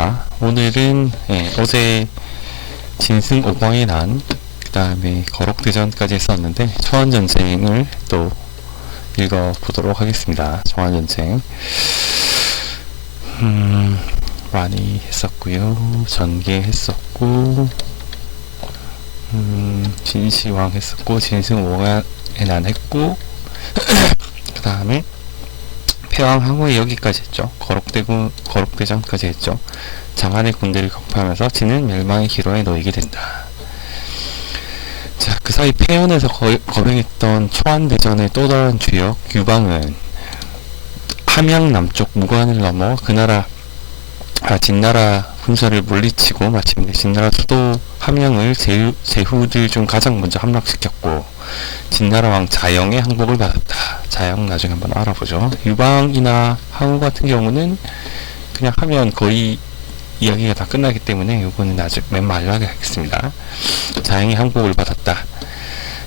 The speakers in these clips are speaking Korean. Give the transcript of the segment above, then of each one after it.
반갑습니다. 오늘은 어제 진승 오광의 난, 그 다음에 거록대전까지 했었는데 초안전쟁을 또 읽어보도록 하겠습니다. 초안전쟁 많이 했었고요. 전개 했었고 진시황 했었고 진승 오광의 난 했고 그 다음에 폐왕 항우에 여기까지 했죠. 거록대전까지 했죠. 장안의 군대를 격파하면서 지는 멸망의 기로에 놓이게 된다. 자, 그 사이 폐연에서 거명했던 초안대전의 또 다른 주역 유방은 함양 남쪽 무관을 넘어 진나라 군사를 물리치고 마침내 진나라 수도 함양을 제후들 중 가장 먼저 함락시켰고 진나라 왕 자영의 항복을 받았다. 자영 나중에 한번 알아보죠. 유방이나 항우 같은 경우는 그냥 하면 거의 이야기가 다 끝나기 때문에 이거는 나중에 맨 마지막에 하겠습니다. 자영의 항복을 받았다.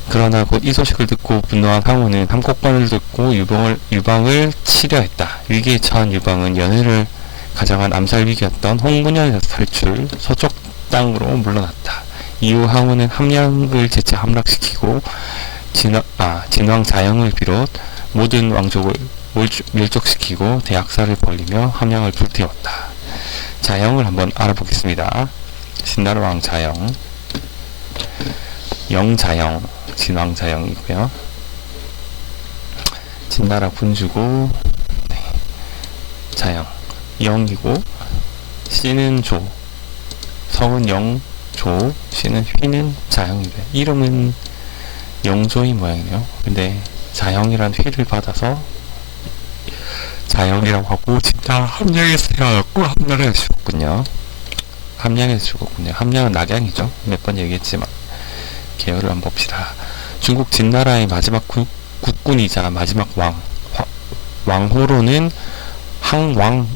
그러나 곧 이 소식을 듣고 분노한 항우는 함곡관을 듣고 유방을 치려했다. 위기에 처한 유방은 연회를 가장한 암살 위기였던 홍문현에서 탈출, 서쪽 땅으로 물러났다. 이후 항우는 함양을 재차 함락시키고 진왕 자영을 비롯 모든 왕족을 멸족시키고 대학살을 벌리며 함양을 불태웠다. 자영을 한번 알아보겠습니다. 진나라 왕 자영, 영자영, 진왕 자영이고요. 진나라 군주고 자영, 영이고 씨는 조, 성은 영조, 씨는 휘는 자영이래. 이름은 영조인 모양이네요. 근데 자영이란 휘를 받아서 자영이라고 하고 진짜 함양에서 태어났고 함양에서 죽었군요. 함양에서 죽었군요. 함양은 낙양이죠. 몇 번 얘기했지만 계열을 한번 봅시다. 중국 진나라의 마지막 국군이자 마지막 왕호로는 항왕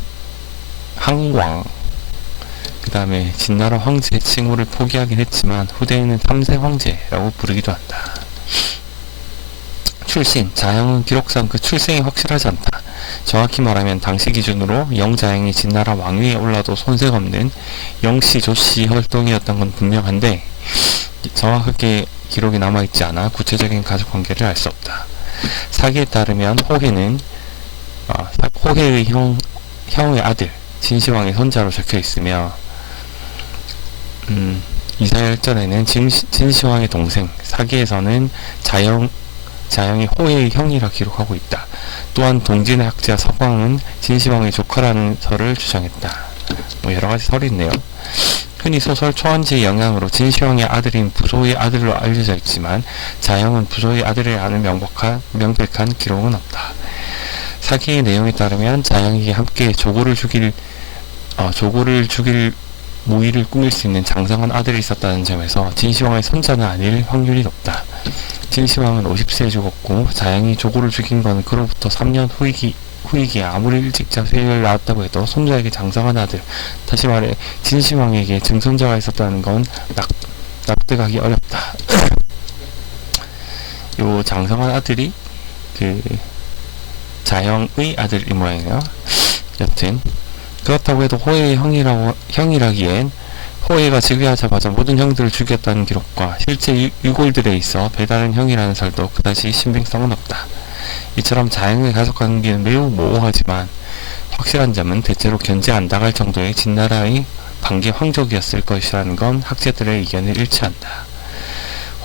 그 다음에 진나라 황제 칭호를 포기하긴 했지만 후대에는 3세 황제라고 부르기도 한다. 출신 자영은 기록상 그 출생이 확실하지 않다. 정확히 말하면 당시 기준으로 영자영이 진나라 왕위에 올라도 손색 없는 영씨 조씨 활동이었던 건 분명한데 정확하게 기록이 남아있지 않아 구체적인 가족관계를 알 수 없다. 사기에 따르면 호해는 호해의 형의 아들 진시황의 손자로 적혀있으며 이사열전에는 진시황의 동생 사기에서는 자영이 호해의 형이라 기록하고 있다. 또한 동진의 학자 서광은 진시황의 조카라는 설을 주장했다. 뭐 여러가지 설이 있네요. 흔히 소설 초안지의 영향으로 진시황의 아들인 부소의 아들로 알려져 있지만 자영은 부소의 아들이라는 명백한 기록은 없다. 사기의 내용에 따르면 자영에게 함께 조고를 죽일 무의를 꾸밀 수 있는 장성한 아들이 있었다는 점에서 진시황의 손자는 아닐 확률이 높다. 진시황은 50세에 죽었고 자영이 조고를 죽인 건 그로부터 3년 후이기에 아무리 일찍 자세를 낳았다고 해도 손자에게 장성한 아들, 다시 말해 진시황에게 증손자가 있었다는 건 납득하기 어렵다. 요 장성한 아들이 그 자영의 아들이 모양이에요. 여튼 그렇다고 해도 호해의 형이라기엔 호해가 즉위하자마자 모든 형들을 죽였다는 기록과 실제 유골들에 있어 배다른 형이라는 설도 그다지 신빙성은 없다. 이처럼 자영의 가족관계는 매우 모호하지만 확실한 점은 대체로 견제 안 당할 정도의 진나라의 반기 황족이었을 것이라는 건 학자들의 의견을 일치한다.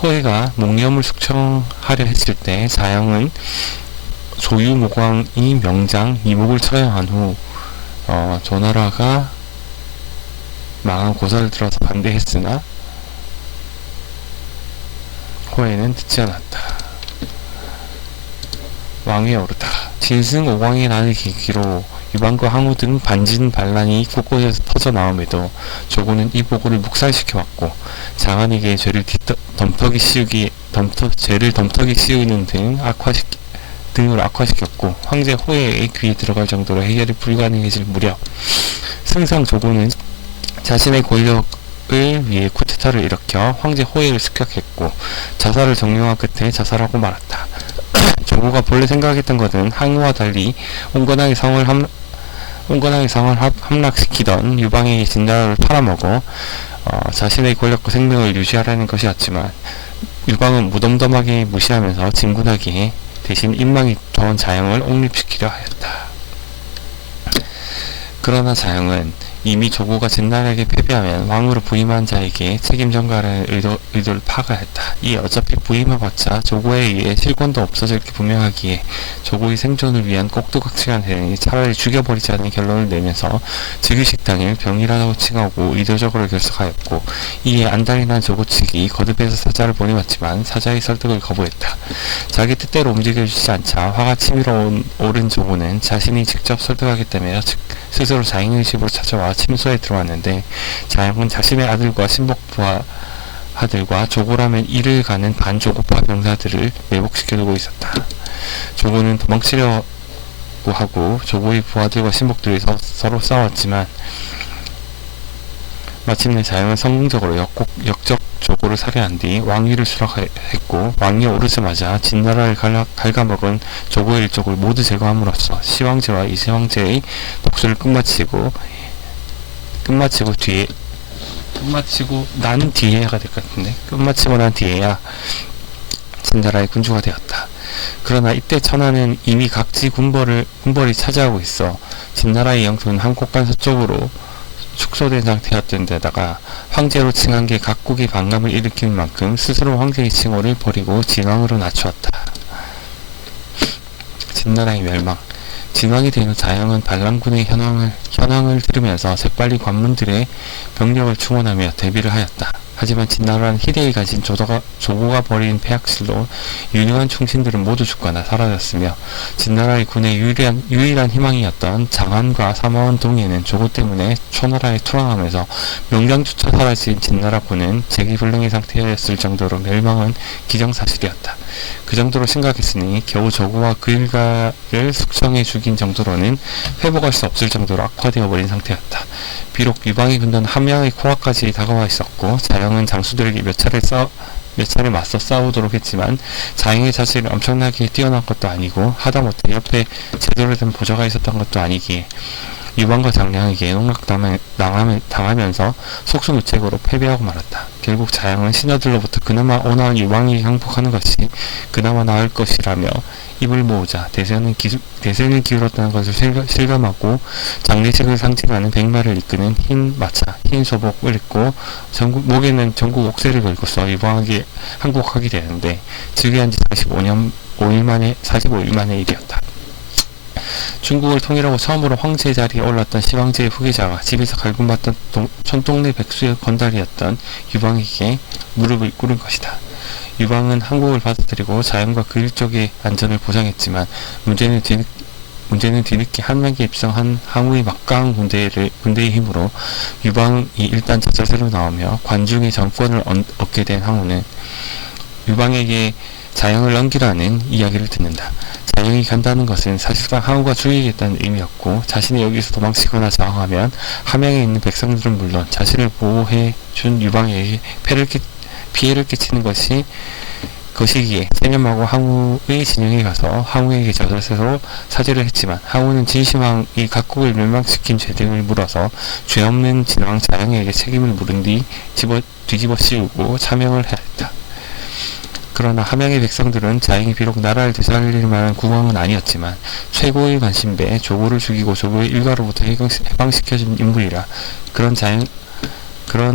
호해가 목념을 숙청하려 했을 때 자영은 조유모광이 명장 이목을 처형한 후 조나라가 망한 고사를 들어서 반대했으나 호해는 듣지 않았다. 왕위에 오르다. 진승 오광의 난을 계기로 유방과 항우 등 반진반란이 곳곳에서 터져나옴에도 조고는 이 보고를 묵살시켜왔고 장안에게 죄를 덤터기 씌우는 등으로 악화시켰고 황제 호해의 귀에 들어갈 정도로 해결이 불가능해질 무렵 승상 조고는 자신의 권력을 위해 쿠데타를 일으켜 황제 호해를 습격했고 자살을 정령한 끝에 자살하고 말았다. 조고가 본래 생각했던 것은 항우와 달리 온건하게 온건하게 상을 함락시키던 유방에게 진나라를 팔아먹어 자신의 권력과 생명을 유지하라는 것이었지만 유방은 무덤덤하게 무시하면서 진군하기에 대신 인망이 좋은 자영을 옹립시키려 하였다. 그러나 자영은 이미 조고가 진나라에게 패배하면 왕으로 부임한 자에게 책임 전가하는 의도를 파가했다. 이에 어차피 부임해봤자 조고에 의해 실권도 없어질 게 분명하기에 조고의 생존을 위한 꼭두각시가 되니 차라리 죽여버리자는 결론을 내면서 즉위식 당일 병이라고 칭하고 의도적으로 결석하였고, 이에 안달이 난 조고 측이 거듭해서 사자를 보내왔지만 사자의 설득을 거부했다. 자기 뜻대로 움직여주지 않자 화가 치밀어 오른 조고는 자신이 직접 설득하겠다며 스스로 자영의 집으로 찾아와 침소에 들어왔는데, 자영은 자신의 아들과 신복 부하들과 조고라면 이를 가는 반조고파 병사들을 매복시켜두고 있었다. 조고는 도망치려고 하고 조고의 부하들과 신복들이 서로 싸웠지만 마침내 자영은 성공적으로 역적 조고를 살해한 뒤 왕위를 수락했고, 왕위에 오르자마자 진나라를 갉아먹은 조고의 일족을 모두 제거함으로써 시황제와 이세황제의 복수를 끝마치고 난 뒤에야가 될 것 같은데, 끝마치고 난 뒤에야 진나라의 군주가 되었다. 그러나 이때 천하는 이미 각지 군벌이 차지하고 있어 진나라의 영토는 한국간 서쪽으로 축소된 상태였던 데다가 황제로 칭한 게 각국이 반감을 일으키는 만큼 스스로 황제의 칭호를 버리고 진왕으로 낮추었다. 진나라의 멸망. 진왕이 되는 자영은 반란군의 현황을 들으면서 재빨리 관문들의 병력을 충원하며 대비를 하였다. 하지만 진나라는 희대에 가진 조고가 벌인 폐악실로 유능한 충신들은 모두 죽거나 사라졌으며, 진나라의 군의 유일한 희망이었던 장안과 사마원 동해는 조고 때문에 초나라에 투항하면서 명장조차 사라진 진나라 군은 재기불능의 상태였을 정도로 멸망은 기정사실이었다. 그 정도로 심각했으니 겨우 조고와 그 일가를 숙청해 죽인 정도로는 회복할 수 없을 정도로 악화되어 버린 상태였다. 비록 유방의 군대는 함양의 코앞까지 다가와 있었고 자영은 장수들에게 몇 차례 맞서 싸우도록 했지만 자영의 자질이 엄청나게 뛰어난 것도 아니고 하다못해 옆에 제대로 된 보좌가 있었던 것도 아니기에 유방과 장량에게 농락당하면서 속수무책으로 패배하고 말았다. 결국 자영은 신하들로부터 그나마 온화한 유방에게 항복하는 것이 그나마 나을 것이라며 입을 모으자 대세는 기울었다는 것을 실감하고 장례식을 상징하는 백마를 이끄는 흰 마차, 흰 소복을 입고 목에는 전국 옥새를 걸고서 유방에게 항복하게 되는데, 즉위한 지 45일 만의 일이었다. 중국을 통일하고 처음으로 황제 자리에 올랐던 시황제의 후계자가 집에서 갈굼받던 촌동네 백수의 건달이었던 유방에게 무릎을 꿇은 것이다. 유방은 항복을 받아들이고 자연과 그 일족의 안전을 보장했지만 문제는 뒤늦게 한명에 입성한 항우의 막강한 군대의 힘으로 유방이 일단 저자세로 나오며 관중의 정권을 얻게 된 항우는 유방에게 자영을 넘기라는 이야기를 듣는다. 자영이 간다는 것은 사실상 항우가 죽이겠다는 의미였고, 자신이 여기서 도망치거나 저항하면 함양에 있는 백성들은 물론 자신을 보호해준 유방에게 피해를 끼치는 것이기에 세념하고 항우의 진영에 가서 항우에게 저자세로 사죄를 했지만, 항우는 진시황이 각국을 멸망시킨 죄 등을 물어서 죄 없는 진왕 자영에게 책임을 물은 뒤 뒤집어 씌우고 차명을 했다. 그러나 함양의 백성들은 자영이 비록 나라를 되살릴 만한 국왕은 아니었지만 최고의 관심배 조고를 죽이고 조고의 일가로부터 해방시켜준 인물이라 그런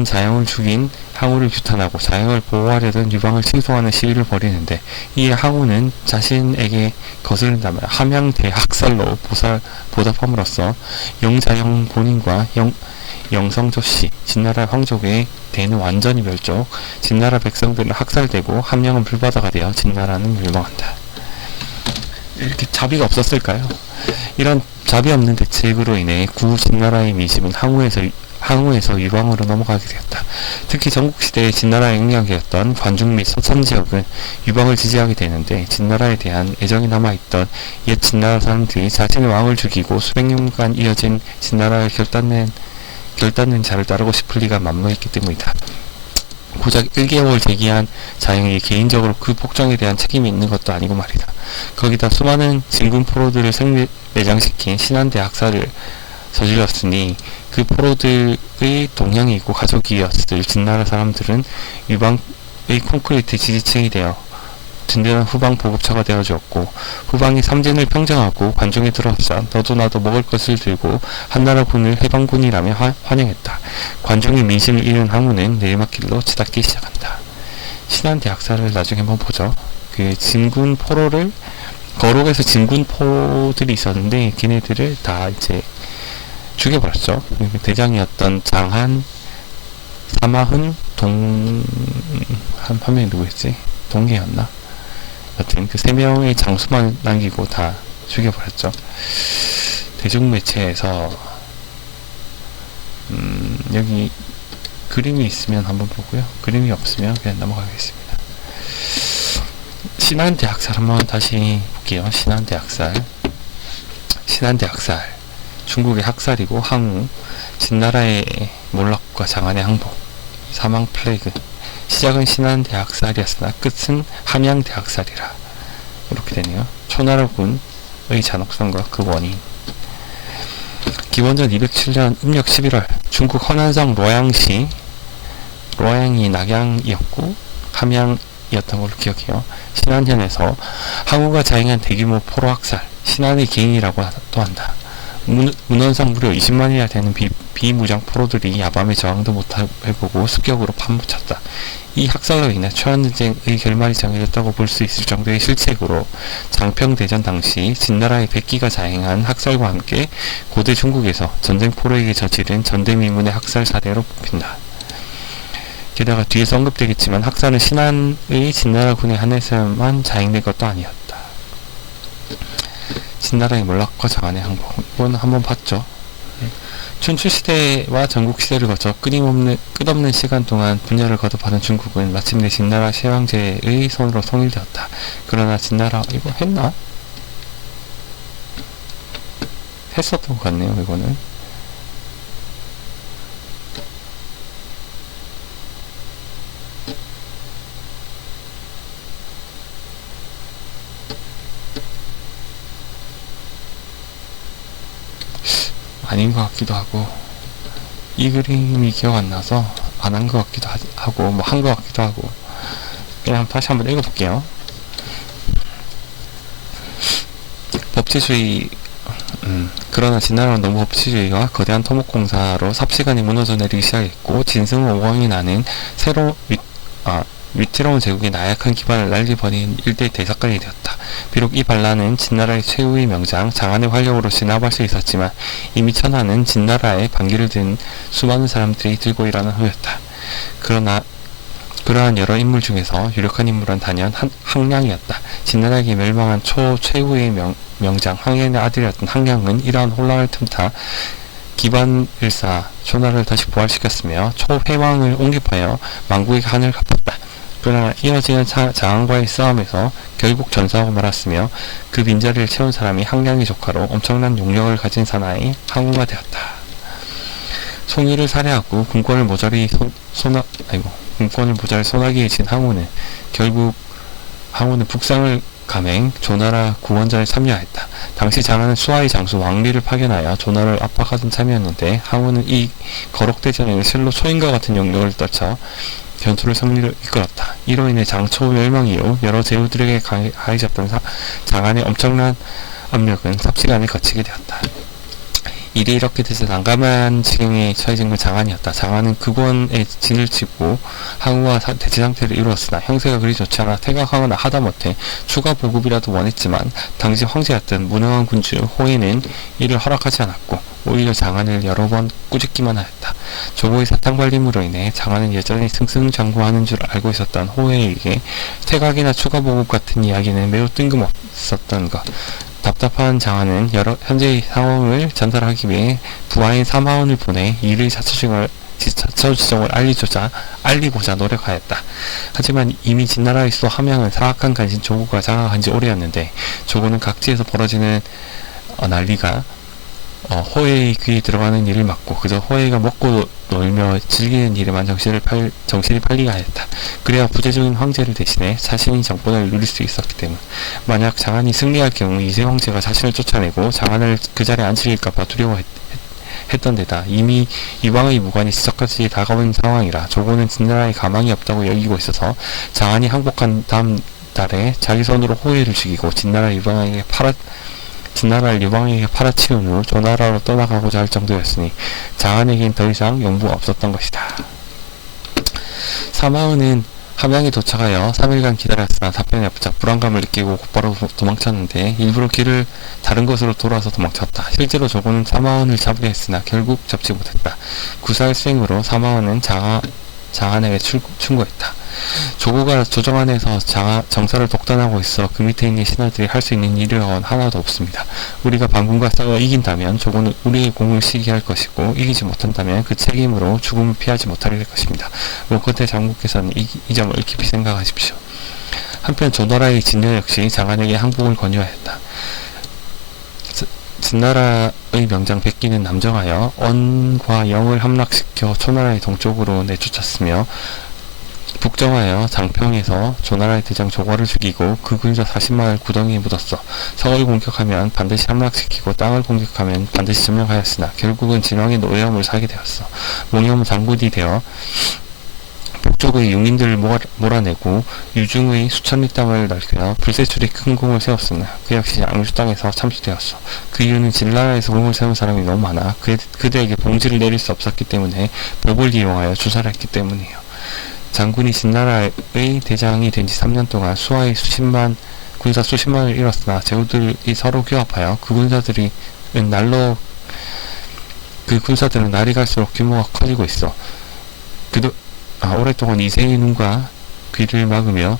자영을 죽인 항우를 규탄하고 자영을 보호하려던 유방을 칭송하는 시위를 벌이는데, 이에 항우는 자신에게 거스른다며 함양 대학살로 보답함으로써 영자영 본인과 영성조씨, 진나라 황족의 대는 완전히 멸족, 진나라 백성들은 학살되고 함양은 불바다가 되어 진나라는 멸망한다. 이렇게 자비가 없었을까요? 이런 자비 없는 대책으로 인해 진나라의 민심은 항우에서 유방으로 넘어가게 되었다. 특히 전국시대의 진나라의 영향이었던 관중 및 서천 지역은 유방을 지지하게 되는데, 진나라에 대한 애정이 남아있던 옛 진나라 사람들이 자신의 왕을 죽이고 수백 년간 이어진 진나라를 결단낸 자를 따르고 싶을 리가 만무했기 때문이다. 고작 1개월 재기한 자영이 개인적으로 그 복종에 대한 책임이 있는 것도 아니고 말이다. 거기다 수많은 진군 포로들을 매장시킨 신한대 학살을 저질렀으니 그 포로들의 동향이고 가족이었을 진나라 사람들은 유방의 콘크리트 지지층이 되어 든든한 후방 보급처가 되어주었고, 후방이 삼진을 평정하고 관중에 들어서 너도 나도 먹을 것을 들고 한나라 군을 해방군이라며 환영했다. 관중의 민심을 잃은 항우는 내리막길로 치닫기 시작한다. 신안대학살을 나중에 한번 보죠. 그 진군 포로를, 거록에서 진군 포들이 있었는데 걔네들을 다 이제 죽여버렸죠. 대장이었던 장한, 사마흔, 한 명이 누구였지? 동계였나? 여튼 그 3명의 장수만 남기고 다 죽여버렸죠. 대중매체에서 여기 그림이 있으면 한번 보고요. 그림이 없으면 그냥 넘어가겠습니다. 신안대학살 한번 다시 볼게요. 신안대학살. 중국의 학살이고 항우, 진나라의 몰락과 장안의 항복, 사망 플레이그. 시작은 신안대학살이었으나 끝은 함양대학살이라. 이렇게 되네요. 초나라군의 잔혹성과 그 원인. 기원전 207년 음력 11월 중국 허난성 로양이 낙양이었고 함양이었던 걸로 기억해요. 신안현에서 항우가 자행한 대규모 포로 학살, 신안의 개인이라고도 한다. 문헌상 무려 20만이나 되는 비무장 포로들이 야밤에 저항도 못해보고 습격으로 파묻혔다. 이 학살로 인해 초안전쟁의 결말이 정해졌다고 볼 수 있을 정도의 실책으로 장평대전 당시 진나라의 백기가 자행한 학살과 함께 고대 중국에서 전쟁 포로에게 저지른 전대미문의 학살 사례로 뽑힌다. 게다가 뒤에서 언급되겠지만 학살은 신안의 진나라군에 한해서만 자행된 것도 아니었다. 진나라의 몰락과 장안의 항복, 이건 한번 봤죠. 춘추시대와 전국시대를 거쳐 끝없는 시간 동안 분열을 거듭하던 중국은 마침내 진나라 시황제의 손으로 통일되었다. 그러나 진나라, 이거 했나? 했었던 것 같네요, 이거는. 아닌 것 같기도 하고, 이 그림이 기억 안 나서 안 한 것 같기도 하고, 뭐 한 것 같기도 하고, 그냥 다시 한번 읽어볼게요. 법치주의, 그러나 진나라는 너무 법치주의와 거대한 토목공사로 삽시간에 무너져 내리기 시작했고, 진승오광이 나는 위태로운 제국의 나약한 기반을 날려버린 일대의 대사건이 되었다. 비록 이 반란은 진나라의 최후의 명장 장안의 활력으로 진압할 수 있었지만 이미 천하는 진나라의 반기를 든 수많은 사람들이 들고 일하는 후였다. 그러한 여러 인물 중에서 유력한 인물은 단연 항량이었다. 진나라에게 멸망한 최후의 명장 항현의 아들이었던 항량은 이러한 혼란을 틈타 기반을 쌓아 초나라를 다시 부활시켰으며 초회왕을 옹립하여 망국의 한을 갚았다. 그러나 이어지는 장안과의 싸움에서 결국 전사하고 말았으며 그 빈자리를 채운 사람이 항량의 조카로 엄청난 용력을 가진 사나이 항우가 되었다. 송이를 살해하고 군권을 모조리 소나기에 진 결국 항우는 북상을 감행 조나라 구원전에 참여하였다. 당시 장안은 수하의 장수 왕리를 파견하여 조나라를 압박하던 참이었는데 항우는 이 거록대전에는 실로 초인과 같은 용력을 떨쳐 전투를 승리를 이끌었다. 이로 인해 장초 멸망 이후 여러 제후들에게 가해졌던 장안의 엄청난 압력은 삽시간에 거치게 되었다. 일이 이렇게 돼서 난감한 지경에 처해진 건 장안이었다. 장안은 극원에 진을 치고 항우와 대치 상태를 이루었으나 형세가 그리 좋지 않아 퇴각하거나 하다못해 추가 보급이라도 원했지만 당시 황제였던 무능한 군주 호에는 이를 허락하지 않았고 오히려 장안을 여러 번 꾸짖기만 하였다. 조고의 사탕발림으로 인해 장안은 여전히 승승장구하는 줄 알고 있었던 호에에게 퇴각이나 추가 보급 같은 이야기는 매우 뜬금없었던 것. 답답한 장안은 현재의 상황을 전달하기 위해 부하인 사마원을 보내 일의 자처지종을 알리고자 노력하였다. 하지만 이미 진나라의 수도 함양은 사악한 간신 조고가 장악한 지 오래였는데 조고는 각지에서 벌어지는 난리가 호에의 귀에 들어가는 일을 막고 그저 호에가 먹고 놀며 즐기는 일에만 정신이 팔리게 하였다. 그래야 부재중인 황제를 대신해 자신이 정권을 누릴 수 있었기 때문. 만약 장안이 승리할 경우 이세 황제가 자신을 쫓아내고 장안을 그 자리에 앉힐까봐 했던 데다 이미 이방의 무관이 시작까지 다가온 상황이라 조고는 진나라에 가망이 없다고 여기고 있어서 장안이 항복한 다음 달에 자기 손으로 호의를 죽이고 진나라를 유방에게 팔아치운 후 조나라로 떠나가고자 할 정도였으니 장안에겐 더 이상 용부가 없었던 것이다. 사마은은 함양에 도착하여 3일간 기다렸으나 답변이 없자 불안감을 느끼고 곧바로 도망쳤는데 일부러 길을 다른 곳으로 돌아서 도망쳤다. 실제로 조고는 사마은을 잡으려 했으나 결국 잡지 못했다. 구살생으로 사마은은 장안에게 충고했다. 조고가 조정안에서 정사를 독단하고 있어 그 밑에 있는 신하들이 할 수 있는 일은 하나도 없습니다. 우리가 방군과 싸워 이긴다면 조고는 우리의 공을 시기할 것이고 이기지 못한다면 그 책임으로 죽음을 피하지 못할 것입니다. 원컨대 장군께서는 이 점을 깊이 생각하십시오. 한편 조나라의 진여 역시 장안에게 항복을 권유하였다. 진나라의 명장 백기는 남정하여 언과 영을 함락시켜 초나라의 동쪽으로 내쫓았으며 북정하여 장평에서 조나라의 대장 조과를 죽이고 그 군사 40만을 구덩이에 묻었어. 성을 공격하면 반드시 함락시키고 땅을 공격하면 반드시 점령하였으나 결국은 진왕의 노여움을 사게 되었어. 몽염 장군이 되어 북쪽의 용인들을 몰아내고 유중의 수천 리 땅을 넓혀 불세출의 큰 공을 세웠으나 그 역시 앙주 땅에서 참수되었어. 그 이유는 진나라에서 공을 세운 사람이 너무 많아 그들에게 봉지를 내릴 수 없었기 때문에 벽을 이용하여 주사를 했기 때문이에요. 장군이 진나라의 대장이 된 지 3년 동안 수하의 군사 수십만을 잃었으나 제후들이 서로 규합하여 그 군사들은 날이 갈수록 규모가 커지고 있어. 오랫동안 이세의 눈과 귀를 막으며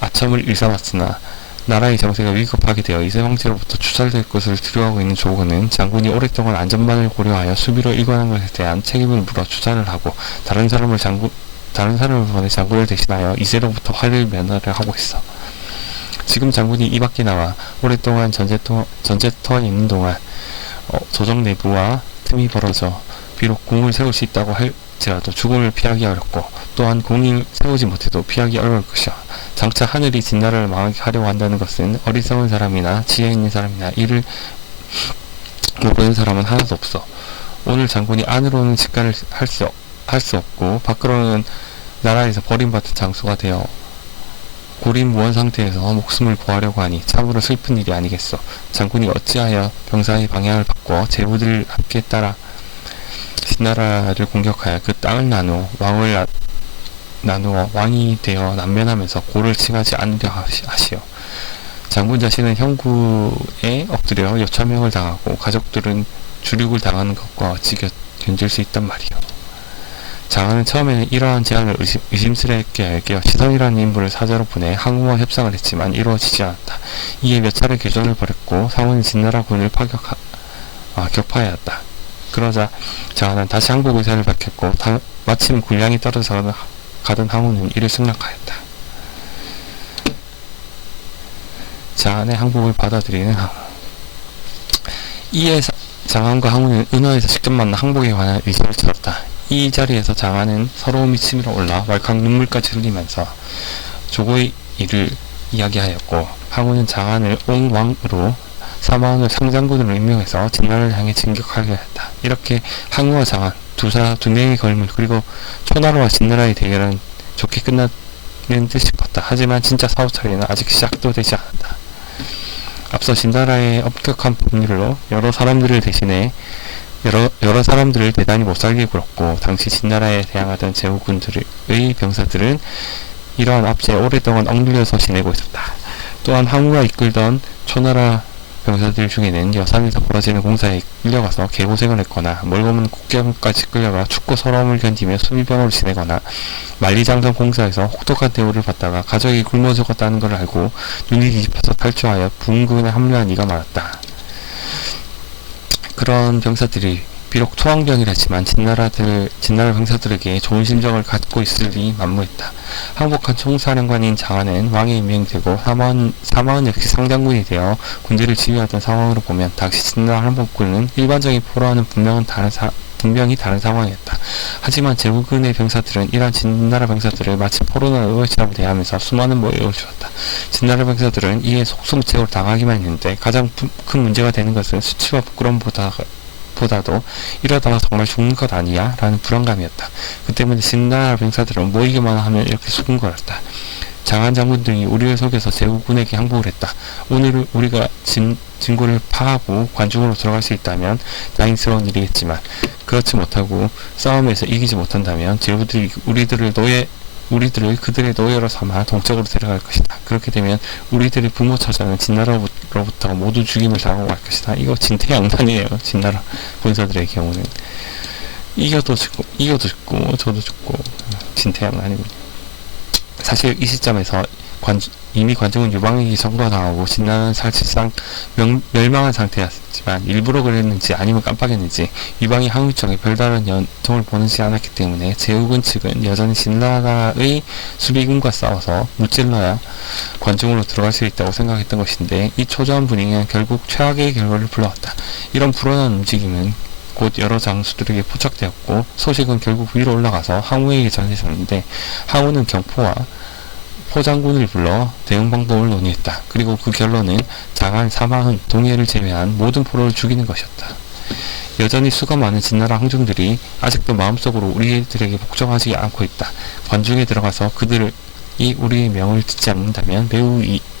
아첨을 일삼았으나 나라의 정세가 위급하게 되어 이세 황제로부터 추살될 것을 두려워하고 있는 조고는 장군이 오랫동안 안전만을 고려하여 수비로 일관한 것에 대한 책임을 물어 추살을 하고 다른 사람을 보내 장군을 대신하여 이세로부터 화를 면하려 하고 있어. 지금 장군이 이 밖에 나와 오랫동안 전제터에 있는 동안 조정 내부와 틈이 벌어져 비록 궁을 세울 수 있다고 할지라도 죽음을 피하기 어렵고 또한 궁을 세우지 못해도 피하기 어려울 것이야. 장차 하늘이 진나라를 망하게 하려고 한다는 것은 어리석은 사람이나 지혜 있는 사람이나 이를 모르는 사람은 하나도 없어. 오늘 장군이 안으로는 직관을 할 수 없고 밖으로는 나라에서 버림받은 장수가 되어 고립무원 상태에서 목숨을 구하려고 하니 참으로 슬픈 일이 아니겠어. 장군이 어찌하여 병사의 방향을 바꿔 제후들 함께 따라 진나라를 공격하여 그 땅을 나누어 왕이 되어 난면하면서 고를 칭하지 않으려 하시오. 장군 자신은 형구에 엎드려 여차명을 당하고 가족들은 주륙을 당하는 것과 어찌 견딜 수 있단 말이오. 장안은 처음에는 이러한 제안을 의심스럽게 여겨 시선이라는 인물을 사자로 보내 항우와 협상을 했지만 이루어지지 않았다. 이에 몇 차례 교전을 벌였고 상원은 진나라 군을 격파하였다. 그러자 장안은 다시 항복 의사를 밝혔고 마침 군량이 떨어져 가던 항우는 이를 승낙하였다. 장안의 항복을 받아들이는 항우. 이에 장안과 항우는 은하에서 직접 만나 항복에 관한 의지를 찾았다. 이 자리에서 장안은 서러움이 치밀어 올라 왈칵 눈물까지 흘리면서 조고의 일을 이야기하였고 항우는 장안을 옹왕으로 사마은을 상장군으로 임명해서 진나라를 향해 진격하려 했다. 이렇게 항우와 장안 두 명의 걸물 그리고 초나라와 진나라의 대결은 좋게 끝나는 듯 싶었다. 하지만 진짜 사후처리는 아직 시작도 되지 않았다. 앞서 진나라의 엄격한 법률로 여러 사람들을 대단히 못살게 굴었고 당시 진나라에 대항하던 제후군들의 병사들은 이러한 압제에 오랫동안 억눌려서 지내고 있었다. 또한 항우가 이끌던 초나라 병사들 중에는 여산에서 벌어지는 공사에 끌려가서 개고생을 했거나 멀고먼 국경까지 끌려가 춥고 서러움을 견디며 수비병으로 지내거나 만리장성 공사에서 혹독한 대우를 받다가 가족이 굶어 죽었다는 걸 알고 눈이 뒤집혀서 탈주하여 부흥군에 합류한 이가 많았다. 그런 병사들이 비록 토왕병이라지만 진나라 병사들에게 좋은 심정을 갖고 있으리 만무했다. 항복한 총사령관인 장안은 왕에 임명되고 사마은 역시 상장군이 되어 군대를 지휘하던 상황으로 보면 당시 진나라 항복군은 일반적인 포로와는 분명히 다른 상황이었다. 하지만 제후군의 병사들은 이러한 진나라 병사들을 마치 포로나 의원처럼 대하면서 수많은 모욕을 주었다. 진나라 병사들은 이에 속수무책으로 당하기만 했는데 가장 큰 문제가 되는 것은 수치와 부끄러움보다 보다도 이러다가 정말 죽는 것 아니야? 라는 불안감이었다. 그 때문에 진나라 병사들은 모이기만 하면 이렇게 죽은 거였다. 장한 장군 등이 우리를 속여서 제후군에게 항복을 했다. 오늘 우리가 진고를 파하고 관중으로 들어갈 수 있다면 다행스러운 일이겠지만 그렇지 못하고 싸움에서 이기지 못한다면 제후들이 우리들을 그들의 노예로 삼아 동쪽으로 데려갈 것이다. 그렇게 되면 우리들의 부모 처자는 진나라로부터 모두 죽임을 당하고 갈 것이다. 이거 진퇴양난이에요. 진나라 군사들의 경우는 이겨도 죽고 저도 죽고 진퇴양난이군요. 사실 이 시점에서 이미 관중은 유방에게 전거당하고 진나라는 사실상 멸망한 상태였지만 일부러 그랬는지 아니면 깜빡했는지 유방이 항우 쪽에 별다른 연통을 보내지 않았기 때문에 제후군 측은 여전히 진나라의 수비군과 싸워서 무찔러야 관중으로 들어갈 수 있다고 생각했던 것인데 이 초조한 분위기는 결국 최악의 결과를 불러왔다. 이런 불온한 움직임은 곧 여러 장수들에게 포착되었고 소식은 결국 위로 올라가서 항우에게 전해졌는데 항우는 경포와 포장군을 불러 대응 방법을 논의했다. 그리고 그 결론은 장안, 사마흔, 동해를 제외한 모든 포로를 죽이는 것이었다. 여전히 수가 많은 진나라 항중들이 아직도 마음속으로 우리들에게 복종하지 않고 있다. 관중에 들어가서 그들이 우리의 명을 듣지 않는다면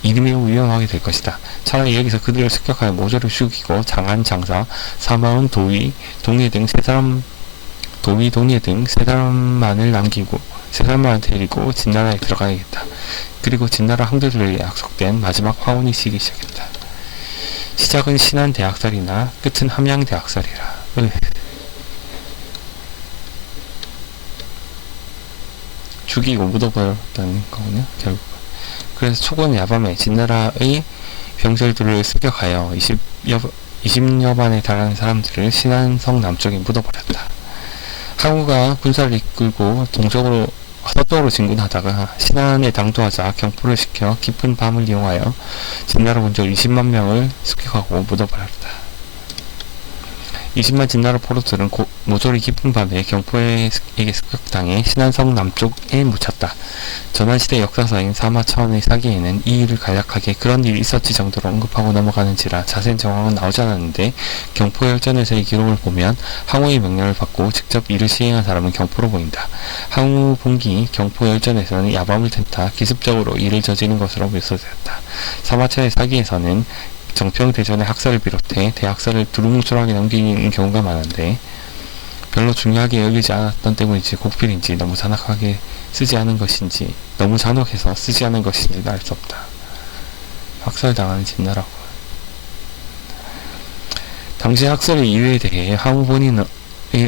일이 매우 위험하게 될 것이다. 차라리 여기서 그들을 습격하여 모조리 죽이고 장안, 장사, 사마흔, 동해 등 세 사람만을 남기고 세 사람만을 데리고 진나라에 들어가야겠다. 그리고 진나라 항도들에게 약속된 마지막 화운이 시기 시작했다. 시작은 신안 대학살이나 끝은 함양 대학살이라. 죽이고 묻어버렸다는 거군요. 결국. 그래서 초건 야밤에 진나라의 병졸들을 습격하여 20여만에 달하는 사람들을 신안성 남쪽에 묻어버렸다. 항우가 군사를 이끌고 서쪽으로 진군하다가 신안에 당도하자 경포를 시켜 깊은 밤을 이용하여 진나라 군족 20만 명을 습격하고 묻어버렸다. 20만 진나라 포로들은 모조리 깊은 밤에 경포에게 습격당해 신안성 남쪽에 묻혔다. 전환시대 역사서인 사마천의 사기에는 이 일을 간략하게 그런 일이 있었지 정도로 언급하고 넘어가는지라 자세한 정황은 나오지 않았는데 경포열전에서의 기록을 보면 항우의 명령을 받고 직접 일을 시행한 사람은 경포로 보인다. 항우 본기 경포열전에서는 야밤을 틈타 기습적으로 일을 저지른 것으로 묘사되었다. 사마천의 사기에서는 정평대전의 학살을 비롯해 대학살을 두루뭉술하게 넘기는 경우가 많은데 별로 중요하게 여기지 않았던 때문인지 곡필인지 너무 잔혹해서 쓰지 않은 것인지 알 수 없다. 학살당하는 진나라고. 당시 학살의 이유에 대해 항우 본인의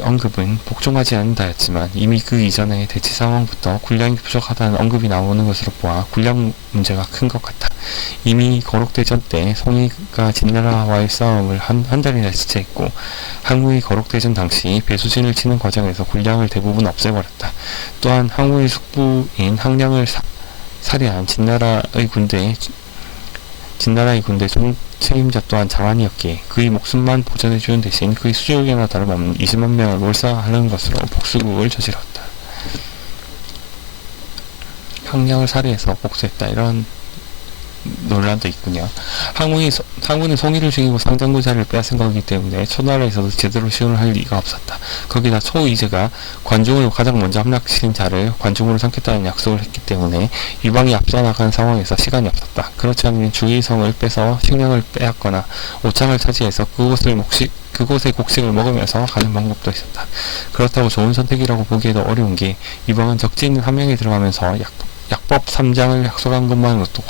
언급은 복종하지 않는다였지만 이미 그 이전의 대치 상황부터 군량이 부족하다는 언급이 나오는 것으로 보아 군량 문제가 큰 것 같다. 이미 거록대전 때 송이가 진나라와의 싸움을 한 달이나 지체했고 항우의 거록대전 당시 배수진을 치는 과정에서 군량을 대부분 없애버렸다. 또한 항우의 숙부인 항량을 살해한 진나라의 군대 책임자 또한 장안이었기에 그의 목숨만 보전해주는 대신 그의 수족에나 다름없는 20만 명을 몰살하는 것으로 복수국을 저질렀다. 항량을 살해해서 복수했다. 이런 논란도 있군요. 항우는 송이를 죽이고 상장군 자리를 빼앗은 거기 때문에 초나라에서도 제대로 시운을 할 리가 없었다. 거기다 초이제가 관중을 가장 먼저 함락시킨 자를 관중으로 삼겠다는 약속을 했기 때문에 유방이 앞서 나간 상황에서 시간이 없었다. 그렇지 않으면 주의 성을 빼서 식량을 빼앗거나 오창을 차지해서 그곳의 곡식을 먹으면서 가는 방법도 있었다. 그렇다고 좋은 선택이라고 보기에도 어려운 게 유방은 적지 있는 함량에 들어가면서 약법 3장을 약속한 것만으로도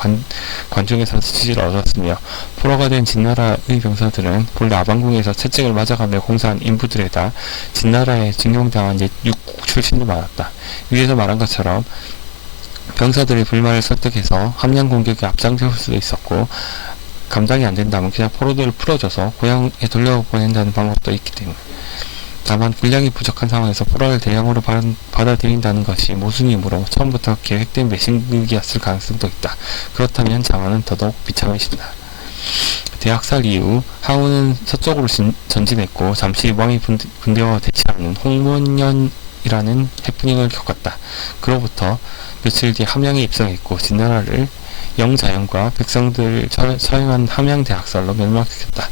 관중에서 지지를 얻었으며 포로가 된 진나라의 병사들은 본래 아방궁에서 채찍을 맞아가며 공사한 인부들에다 진나라에 징용당한 육국 출신도 많았다. 위에서 말한 것처럼 병사들의 불만을 설득해서 함량 공격에 앞장설 수도 있었고 감당이 안 된다면 그냥 포로들을 풀어줘서 고향에 돌려보낸다는 방법도 있기 때문에 다만 분량이 부족한 상황에서 포로를 대량으로 받아들인다는 것이 모순이므로 처음부터 계획된 매신극이었을 가능성도 있다. 그렇다면 장안은 더더욱 비참해진다. 대학살 이후 항우는 서쪽으로 전진했고 잠시 유방의 군대와 대치하는 홍문년이라는 해프닝을 겪었다. 그로부터 며칠 뒤 함양에 입성했고 진나라를 영자연과 백성들을 처형한 함양 대학살로 멸망시켰다.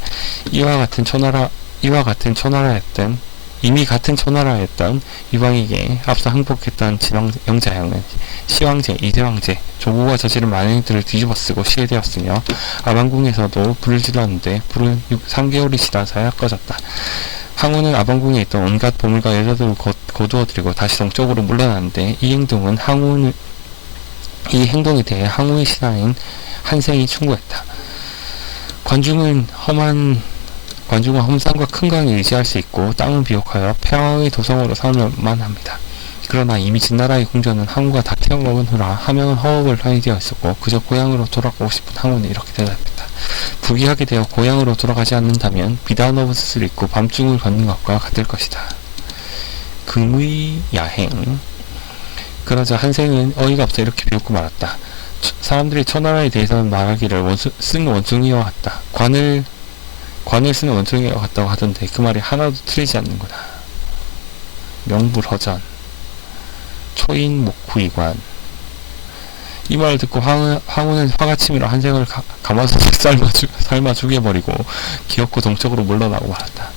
이와 같은 초나라의 이와 같은 초나라였던 이미 같은 초나라였던 유방에게 앞서 항복했던 진왕 영자형은 시황제, 이대왕제, 조국가 저지른 많은 일들을 뒤집어쓰고 시해되었으며 아방궁에서도 불을 질렀는데 불은 3개월이 지나서야 꺼졌다. 항우는 아방궁에 있던 온갖 보물과 여자들을 거두어들이고 다시 동쪽으로 물러났는데 이 행동에 대해 항우의 신하인 한생이 충고했다. 관중은 험산과 큰 강을 의지할 수 있고 땅은 비옥하여 평화의 도성으로 삼을만 합니다. 그러나 이미 진나라의 궁전은 항우가 다 태워먹은 후라 하명은 허업을 하게 되어 있었고 그저 고향으로 돌아가고 싶은 항우는 이렇게 대답했다. 부귀하게 되어 고향으로 돌아가지 않는다면 비단 옷을 입고 밤중을 걷는 것과 같을 것이다. 금의 야행. 그러자 한생은 어이가 없어 이렇게 비웃고 말았다. 사람들이 초나라에 대해서는 말하기를 쓴 원숭이와 같다. 관을 쓰는 원숭이와 같다고 하던데 그 말이 하나도 틀리지 않는구나. 명불허전. 초인목후이관. 이 말을 듣고 황후는 화가 치밀어 한생을 가마솥에 삶아 죽여버리고 기어코 동쪽으로 물러나고 말았다.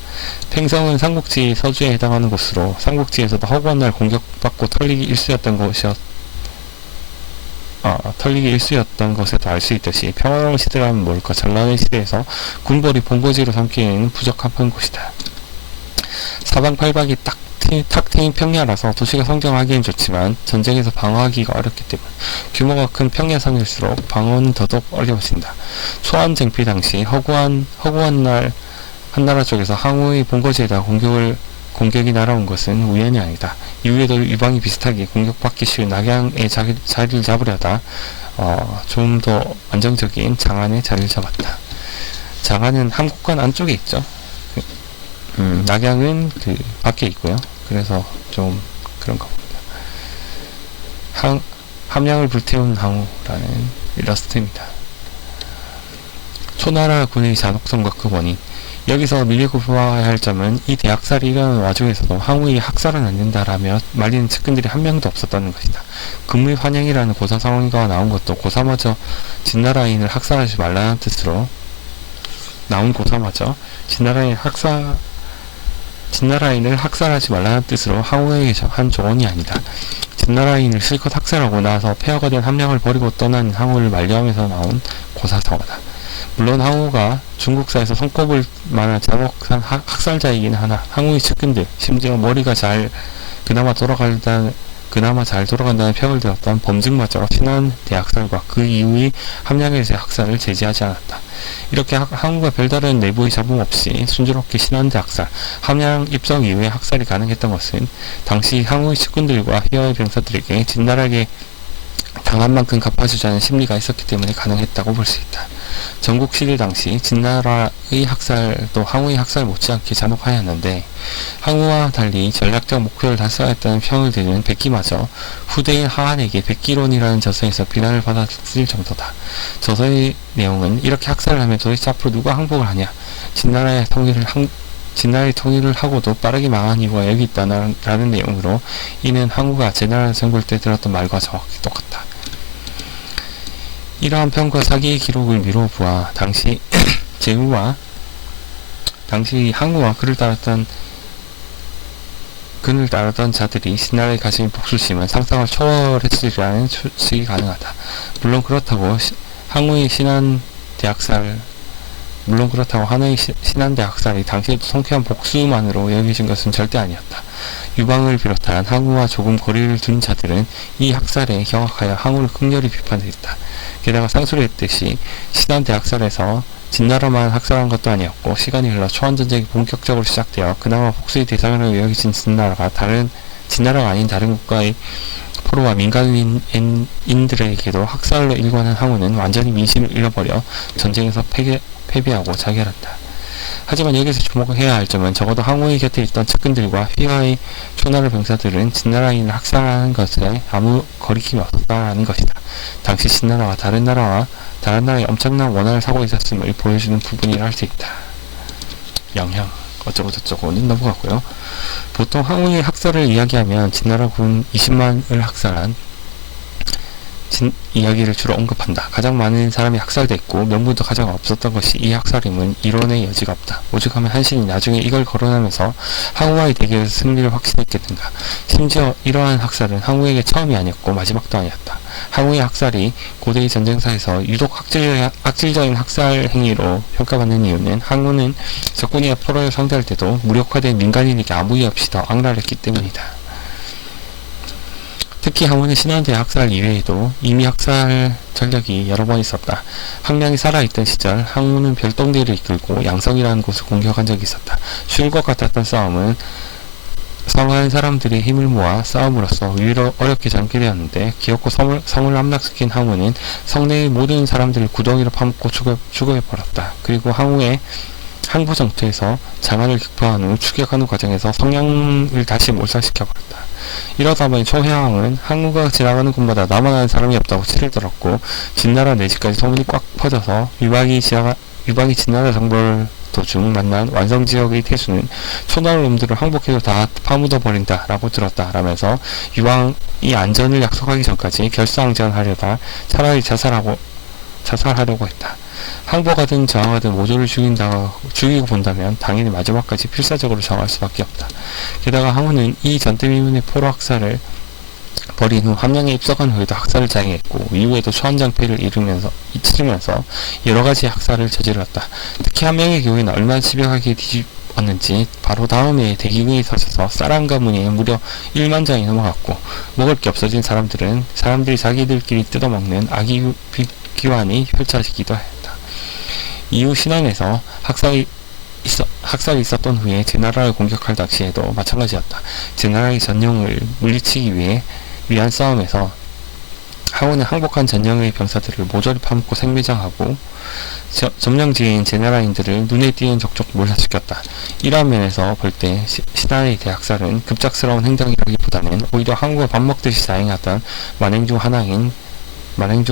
팽성은 삼국지 서주에 해당하는 곳으로 삼국지에서도 허구한 날 공격받고 털리기 일쑤였던 것에도 알 수 있듯이 평화로운 시대라면 뭘까 전란의 시대에서 군벌이 본거지로 삼기에는 부적합한 곳이다. 사방팔박이 탁 트인 평야라서 도시가 성장하기엔 좋지만 전쟁에서 방어하기가 어렵기 때문 규모가 큰 평야성일수록 방어는 더더욱 어려워진다. 소환쟁피 당시 허구한 날 한나라 쪽에서 항우의 본거지에다 공격이 날아온 것은 우연이 아니다. 이후에도 유방이 비슷하게 공격받기 쉬운 낙양의 자리를 잡으려다 좀 더 안정적인 장안의 자리를 잡았다. 장안은 함국관 안쪽에 있죠. 낙양은 그 밖에 있고요. 그래서 좀 그런가 봅니다. 함양을 불태운 항우라는 일러스트입니다. 초나라 군의 잔혹성과 그 원인. 여기서 밀리고 보아야 할 점은 이 대학살이 일어나는 와중에서도 항우의 학살은 안 된다라며 말리는 측근들이 한 명도 없었다는 것이다. 금의 환영이라는 고사 상황가 나온 것도 고사마저 진나라인을 학살하지 말라는 뜻으로 나온 고사마저 진나라인을 학살하지 말라는 뜻으로 항우에게 한 조언이 아니다. 진나라인을 실컷 학살하고 나서 폐허가 된 함량을 버리고 떠난 항우를 만류하면서 나온 고사사화다. 물론 항우가 중국사에서 손꼽을 만한 잔혹한 학살자이긴 하나 항우의 측근들, 심지어 머리가 그나마 잘 돌아간다는 평을 들었던 범증마저 신한 대학살과 그 이후의 함량에서의 학살을 제지하지 않았다. 이렇게 항우가 별다른 내부의 잡음 없이 순조롭게 신한 대학살, 함량 입성 이후에 학살이 가능했던 것은 당시 항우의 측근들과 휘하의 병사들에게 진나라에게 당한 만큼 갚아주자는 심리가 있었기 때문에 가능했다고 볼 수 있다. 전국시대 당시 진나라의 학살도 항우의 학살 못지않게 잔혹하였는데 항우와 달리 전략적 목표를 달성했다는 평을 드는 백기마저 후대인 하한에게 백기론이라는 저서에서 비난을 받았을 정도다. 저서의 내용은 이렇게 학살을 하면 도대체 앞으로 누가 항복을 하냐, 진나라의 통일을 하고도 빠르게 망한 이유가 여기 있다라는 내용으로 이는 항우가 제나라 정벌 때 들었던 말과 정확히 똑같다. 이러한 평과 사기의 기록을 미루어 보아 당시 항우와 그를 따랐던 자들이 신나라의 가진 복수심은 상상을 초월했으리라는 추측이 가능하다. 물론 그렇다고 항우의 신한 대학살이 당시에도 통쾌한 복수만으로 여겨진 것은 절대 아니었다. 유방을 비롯한 항우와 조금 거리를 둔 자들은 이 학살에 경악하여 항우를 극렬히 비판했다. 게다가 상술했듯이 신한 대학살에서 진나라만 학살한 것도 아니었고 시간이 흘러 초안전쟁이 본격적으로 시작되어 그나마 복수의 대상으로 여겨진 진나라가 아닌 다른 국가의 포로와 민간인들에게도 학살로 일관한 항우는 완전히 민심을 잃어버려 전쟁에서 패배하고 자결한다. 하지만 여기서 주목해야 할 점은 적어도 항우의 곁에 있던 측근들과 휘하의 초나라 병사들은 진나라인을 학살하는 것에 아무 거리낌이 없었다는 것이다. 당시 진나라와 다른 나라에 엄청난 원한을 사고 있었음을 보여주는 부분이라 할 수 있다. 영향 어쩌고저쩌고는 넘어가고요. 보통 항우의 학살을 이야기하면 진나라 군 20만을 학살한 이야기를 주로 언급한다. 가장 많은 사람이 학살됐고 명분도 가장 없었던 것이 이 학살임은 이론의 여지가 없다. 오죽하면 한신이 나중에 이걸 거론하면서 항우와의 대결에서 승리를 확신했겠는가. 심지어 이러한 학살은 항우에게 처음이 아니었고 마지막도 아니었다. 항우의 학살이 고대의 전쟁사에서 유독 악질적인 학살 행위로 평가받는 이유는 항우는 적군이나 포로를 상대할 때도 무력화된 민간인에게 아무 이해 없이 더 악랄했기 때문이다. 특히 항우는 신원대 학살 이외에도 이미 학살 전력이 여러 번 있었다. 항량이 살아있던 시절 항우는 별동대를 이끌고 양성이라는 곳을 공격한 적이 있었다. 쉬울 것 같았던 싸움은 성한 사람들의 힘을 모아 싸움으로써 위로 어렵게 전개되었는데 기어코 성을 함락시킨 항우는 성내의 모든 사람들을 구덩이로 파묻고 죽여버렸다. 그리고 항우의 항부 정투에서 장안을 격파한 후 추격하는 과정에서 성량을 다시 몰살시켜버렸다. 이러다 보니 초해왕은 항우가 지나가는 곳마다 남아나는 사람이 없다고 치를 들었고 진나라 내지까지 소문이 꽉 퍼져서 유방이 진나라 정벌 도중 만난 완성지역의 태수는 초나라 놈들을 항복해도 다 파묻어버린다 라고 들었다 라면서 유방이 안전을 약속하기 전까지 결사항전하려다 차라리 자살하려고 했다. 항복하든 저항하든 모조를 죽이고 본다면 당연히 마지막까지 필사적으로 저항할 수밖에 없다. 게다가 항우는 이 전대미문의 포로 학살을 벌인 후 함량에 입성한 후에도 학살을 자행했고 이후에도 초한장패를 치르면서 여러가지 학살을 저질렀다. 특히 함량의 경우에는 얼마나 집요하게 뒤집었는지 바로 다음 해에 대기근이 터져서 쌀한 가문이 무려 1만 장이 넘어갔고 먹을 게 없어진 사람들이 자기들끼리 뜯어먹는 악의기환이 펼쳐지기도 했다. 이후 신안에서 학살이 있었던 후에 제나라를 공격할 당시에도 마찬가지였다. 제나라의 전령을 물리치기 위한 싸움에서 항우는 항복한 전령의 병사들을 모조리 파묻고 생매장하고 점령지인 제나라인들을 눈에 띄는 족족 몰살시켰다. 이러한 면에서 볼 때 신안의 대학살은 급작스러운 행동이라기보다는 오히려 항우가 밥 먹듯이 다행하던 만행 중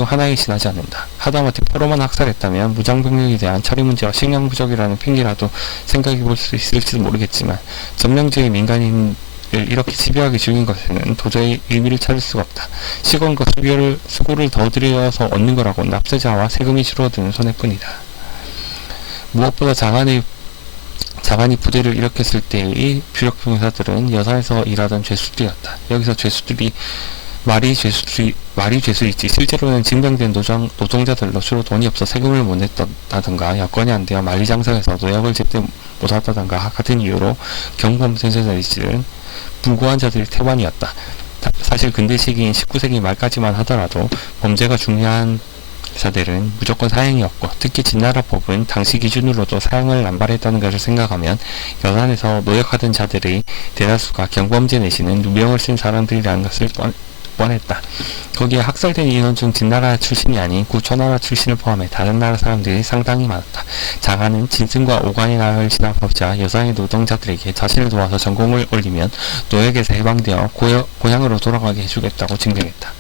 하나에 지나지 않는다. 하다못해 포로만 학살했다면 무장병력에 대한 처리 문제와 식량 부족이라는 핑계라도 생각해볼 수 있을지도 모르겠지만 점령지의 민간인을 이렇게 집요하게 죽인 것에는 도저히 의미를 찾을 수가 없다. 시간과 수고를 더 들여서 얻는 거라고 납세자와 세금이 줄어드는 손해뿐이다. 무엇보다 장안이 부대를 일으켰을 때의 부력병사들은 여산에서 일하던 죄수들이었다. 여기서 죄수들이 말이 죄수이지 실제로는 징병된 노동자들로 주로 돈이 없어 세금을 못 냈다든가 여건이 안 되어 만리장성에서 노역을 제때 못 왔다든가 같은 이유로 경범죄자들은 무고한 자들의 태반이었다. 사실 근대 시기인 19세기 말까지만 하더라도 범죄가 중요한 자들은 무조건 사형이었고 특히 진나라법은 당시 기준으로도 사형을 남발했다는 것을 생각하면 여산에서 노역하던 자들의 대다수가 경범죄 내지는 누명을 쓴 사람들이라는 것을 뻔했다. 거기에 학살된 인원 중 진나라 출신이 아닌 구초나라 출신을 포함해 다른 나라 사람들이 상당히 많았다. 장안은 진승과 오간의 나라를 진압하고자 여산의 노동자들에게 자신을 도와서 전공을 올리면 노역에서 해방되어 고향으로 돌아가게 해주겠다고 증명했다.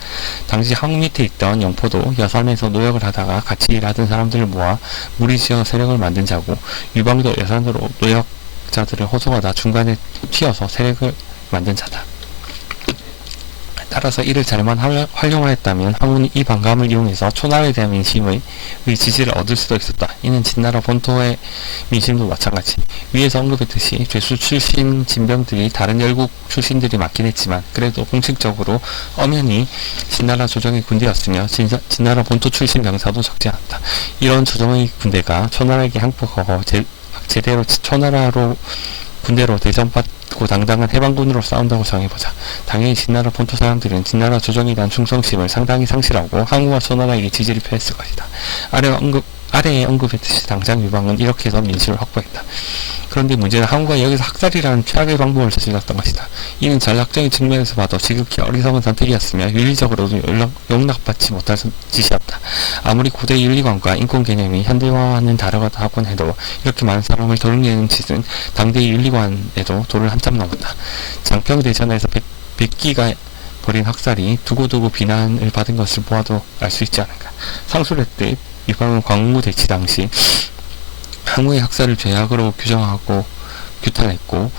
당시 항우 밑에 있던 영포도 여산에서 노역을 하다가 같이 일하던 사람들을 모아 무리지어 세력을 만든 자고 유방도 여산으로 노역자들을 호송하다 중간에 튀어서 세력을 만든 자다. 따라서 이를 잘만 활용하였다면 항우는 이 반감을 이용해서 초나라에 대한 민심의 지지를 얻을 수도 있었다. 이는 진나라 본토의 민심도 마찬가지. 위에서 언급했듯이 죄수 출신 진병들이 다른 열국 출신들이 맞긴 했지만 그래도 공식적으로 엄연히 진나라 조정의 군대였으며 진나라 본토 출신 병사도 적지 않았다. 이런 조정의 군대가 초나라에게 항복하고 제대로 초나라로 군대로 대접받고 당당한 해방군으로 싸운다고 정해보자. 당연히 진나라 본토 사람들은 진나라 조정에 대한 충성심을 상당히 상실하고 항우와 초나라에게 지지를 표했을 것이다. 아래에 언급했듯이 당장 유방은 이렇게 해서 민심을 확보했다. 그런데 문제는 항우가 여기서 학살이라는 최악의 방법을 저질렀던 것이다. 이는 전략적인 측면에서 봐도 지극히 어리석은 선택이었으며 윤리적으로도 용납받지 못할 짓이었다. 아무리 고대 윤리관과 인권 개념이 현대화와는 다르다곤 해도 이렇게 많은 사람을 도륙내는 짓은 당대의 윤리관에도 도를 한참 넘었다. 장평대전에서 백기가 벌인 학살이 두고두고 비난을 받은 것을 보아도 알 수 있지 않은가. 상술했듯 유방은 광무 대치 당시 항우의 학살을 죄악으로 규정하고 규탄했고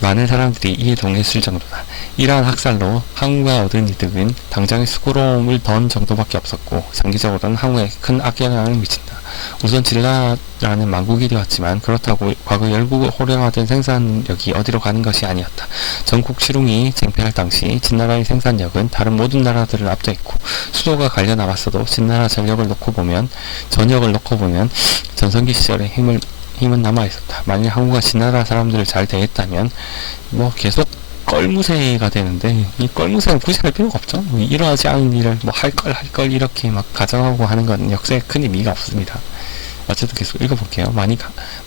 많은 사람들이 이에 동의했을 정도다. 이러한 학살로 항우가 얻은 이득은 당장의 수고로움을 던 정도밖에 없었고 장기적으로는 항우에 큰 악영향을 미친다. 우선 진라라는 망국이 되었지만 그렇다고 과거 열국 호령하던 생산력이 어디로 가는 것이 아니었다. 전국 치룽이 쟁패할 당시 진나라의 생산력은 다른 모든 나라들을 앞서있고 수도가 갈려 나갔어도 진나라 전역을 놓고 보면 전성기 시절의 힘은 남아있었다. 만일 항우가 진나라 사람들을 잘 대했다면 뭐 계속 껄무새가 되는데 이 껄무새는 굳이 할 필요가 없죠. 뭐 일어나지 않은 일을 뭐 할 걸 이렇게 막 가정하고 하는 건 역사에 큰 의미가 없습니다. 어쨌든 계속 읽어볼게요.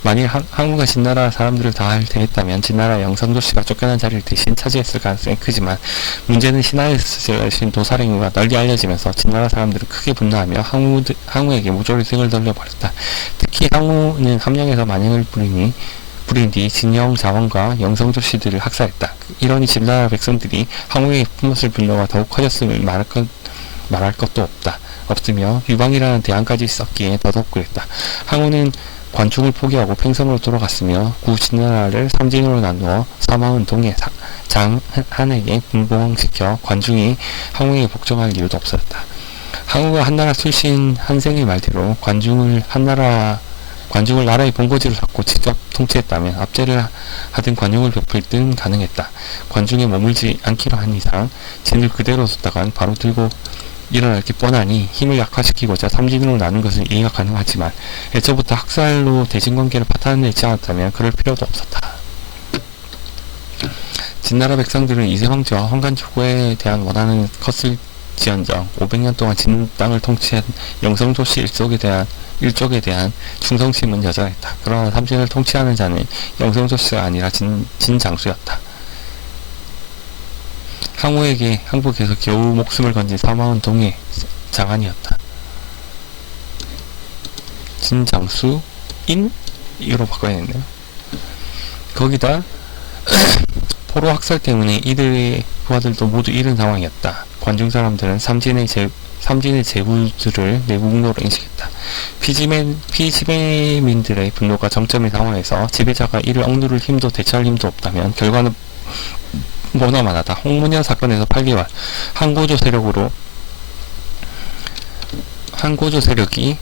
만일 항우가 진나라 사람들을 다 대했다면 진나라 영성조씨가 쫓겨난 자리를 대신 차지했을 가능성이 크지만 문제는 신하에서 열신 도사령이가 널리 알려지면서 진나라 사람들은 크게 분노하며 항우에게 모조리 등을 돌려버렸다. 특히 항우는 함량에서 만행을 부린 뒤 진영 자원과 영성조 씨들을 학살했다. 이러니 진나라 백성들이 항우에게 품었을 분노가 더욱 커졌음을 말할 것도 없으며 유방이라는 대안까지 있었기에 더더욱 그랬다. 항우는 관중을 포기하고 팽성으로 돌아갔으며 구 진나라를 삼진으로 나누어 사망은 동해 장한에게 분봉시켜 관중이 항우에게 복종할 이유도 없었다. 항우가 한나라 출신 한생의 말대로 관중을 나라의 본거지로 삼고 직접 통치했다면 압제를 하든 관용을 베풀 등 가능했다. 관중에 머물지 않기로 한 이상 진을 그대로 뒀다간 바로 들고 일어날 게 뻔하니 힘을 약화시키고자 삼진으로 나눈 것은 이해가 가능하지만 애초부터 학살로 대진관계를 파탄내지 않았다면 그럴 필요도 없었다. 진나라 백성들은 이세황제와 황간초고에 대한 원한은 컸을지언정 500년 동안 진 땅을 통치한 영성조씨 일족에 대한 충성심은 여전했다. 그러나 삼진을 통치하는 자는 영성조씨가 아니라 진장수였다. 항복에서 겨우 목숨을 건진 사망은 동해 장안이었다. 진장수인? 이로 바꿔야겠네요. 거기다 포로 학살 때문에 이들의 부하들도 모두 잃은 상황이었다. 관중 사람들은 삼진의 제후들을 내국노로 인식했다. 피지배민들의 분노가 정점인 상황에서 지배자가 이를 억누를 힘도 대처할 힘도 없다면 결과는 머나만하다. 홍문현 사건에서 8개월 한고조 세력이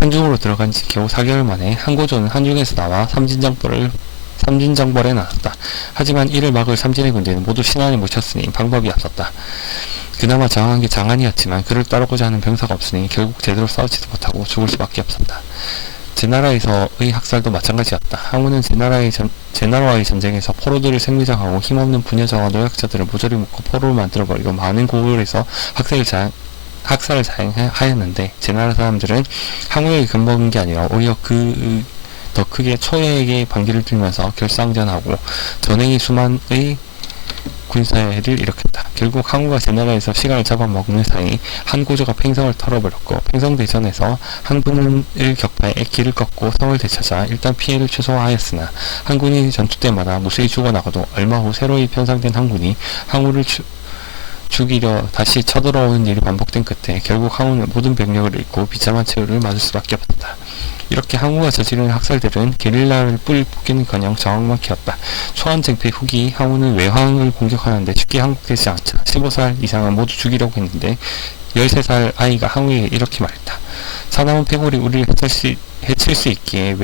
한중으로 들어간 지 겨우 4개월 만에 한고조는 한중에서 나와 삼진정벌에 나섰다. 하지만 이를 막을 삼진의 군대는 모두 신안에 묻혔으니 방법이 없었다. 그나마 저항한 게 장안이었지만 그를 따르고자 하는 병사가 없으니 결국 제대로 싸우지도 못하고 죽을 수밖에 없었다. 제나라에서의 학살도 마찬가지였다. 항우는 제나라와의 전쟁에서 포로들을 생매장하고 힘없는 부녀자와 노약자들을 모조리 묶고 포로를 만들어버리고 많은 고을에서 학살을 자행하였는데 제나라 사람들은 항우에게 겁먹은 게 아니라 오히려 더 크게 초에게 반기를 들면서 결상전하고 전행이 수만의 군사를 일으켰다. 결국 항우가 제나라에서 시간을 잡아먹는 사이 한고조가 팽성을 털어버렸고 팽성대전에서 한군을 격파해 길을 꺾고 성을 되찾아 일단 피해를 최소화하였으나 한군이 전투 때마다 무수히 죽어나가도 얼마 후 새로이 편성된 한군이 항우를 죽이려 다시 쳐들어오는 일이 반복된 끝에 결국 항우는 모든 병력을 잃고 비참한 최후를 맞을 수밖에 없었다. 이렇게 항우가 저지른 학살들은 게릴라를 뿌리 뽑기는커녕 저항만 키웠다. 초안쟁패 후기 항우는 외황을 공격하는데 쉽게 항복되지 않자 15살 이상은 모두 죽이려고 했는데 13살 아이가 항우에게 이렇게 말했다. 사나운 패골이 우리를 해칠 수 있기에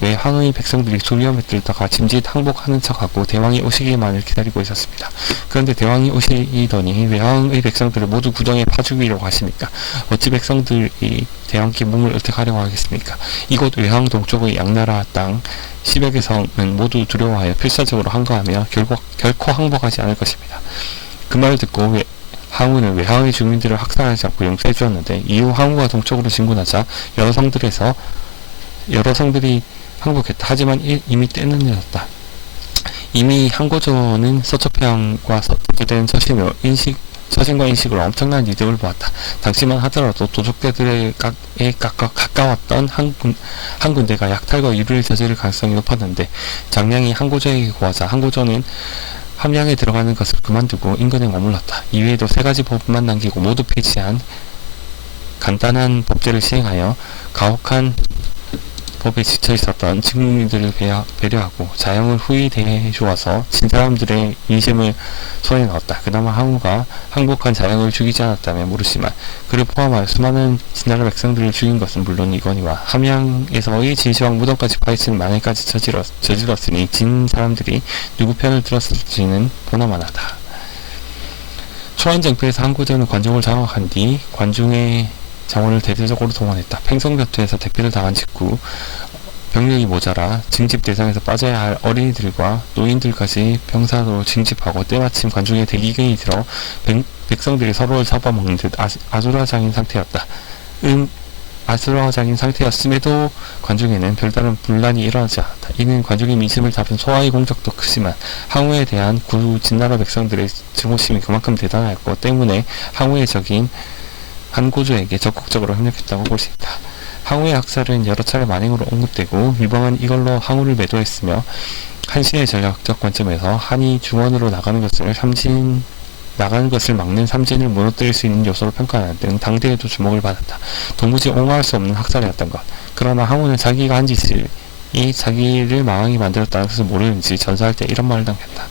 외황의 백성들이 두려움에 들다가 짐짓 항복하는 척하고 대왕이 오시기만을 기다리고 있었습니다. 그런데 대왕이 오시더니 외황의 백성들을 모두 구덩이에 파죽이려고 하십니까? 어찌 백성들이 대왕께 몸을 어떡하려고 하겠습니까? 이곳 외황 동쪽의 양나라 땅 10여 개 성은 모두 두려워하여 필사적으로 항거하며 결코 항복하지 않을 것입니다. 그 말을 듣고 항우는 외황의 주민들을 학살하지 않고 용서해 주었는데 이후 항우가 동쪽으로 진군하자 여러 성들이 항복했다. 하지만 이미 때는 늦었다. 이미 한고조는 서초평과 서쪽된 처신과 인식으로 엄청난 이득을 보았다. 당시만 하더라도 도적대들에 가까웠던 한 군대가 약탈과 유리를 저지를 가능성이 높았는데 장량이 한고조에게 구하자 한고조는 함량에 들어가는 것을 그만두고 인근에 머물렀다. 이외에도 3가지 법만 남기고 모두 폐지한 간단한 법제를 시행하여 가혹한 법에 지쳐 있었던 직무민들을 배려하고 자영을 후히 대해주어서 진사람들의 인심을 손에 넣었다. 그나마 항우가 항복한 자영을 죽이지 않았다면 모르지만 그를 포함하여 수많은 진나라 백성들을 죽인 것은 물론이거니와 함양에서의 진시황 무덤까지 파헤치는 만행까지 저질렀으니 진 사람들이 누구 편을 들었을지는 보나마나다. 초안쟁패에서 항고전은 관중을 장악한 뒤 관중의 자원을 대대적으로 동원했다. 팽성변투에서 대피를 당한 직후 병력이 모자라 징집 대상에서 빠져야 할 어린이들과 노인들까지 병사로 징집하고 때마침 관중에 대기근이 들어 백성들이 서로를 잡아먹는 듯 아수라장인 상태였다. 아수라장인 상태였음에도 관중에는 별다른 분란이 일어나지 않았다. 이는 관중의 민심을 잡은 소아의 공격도 크지만 항우에 대한 진나라 백성들의 증오심이 그만큼 대단하였고 때문에 항우의 적인 한고조에게 적극적으로 협력했다고 볼 수 있다. 항우의 학살은 여러 차례 만행으로 언급되고 유방은 이걸로 항우를 매도했으며 한신의 전략적 관점에서 한이 중원으로 나가는 것을 막는 삼진을 무너뜨릴 수 있는 요소로 평가하는 등 당대에도 주목을 받았다. 도무지 옹호할 수 없는 학살이었던 것. 그러나 항우는 자기가 한 짓이 자기를 망하게 만들었다는 것을 모르는지 전사할 때 이런 말을 남겼다.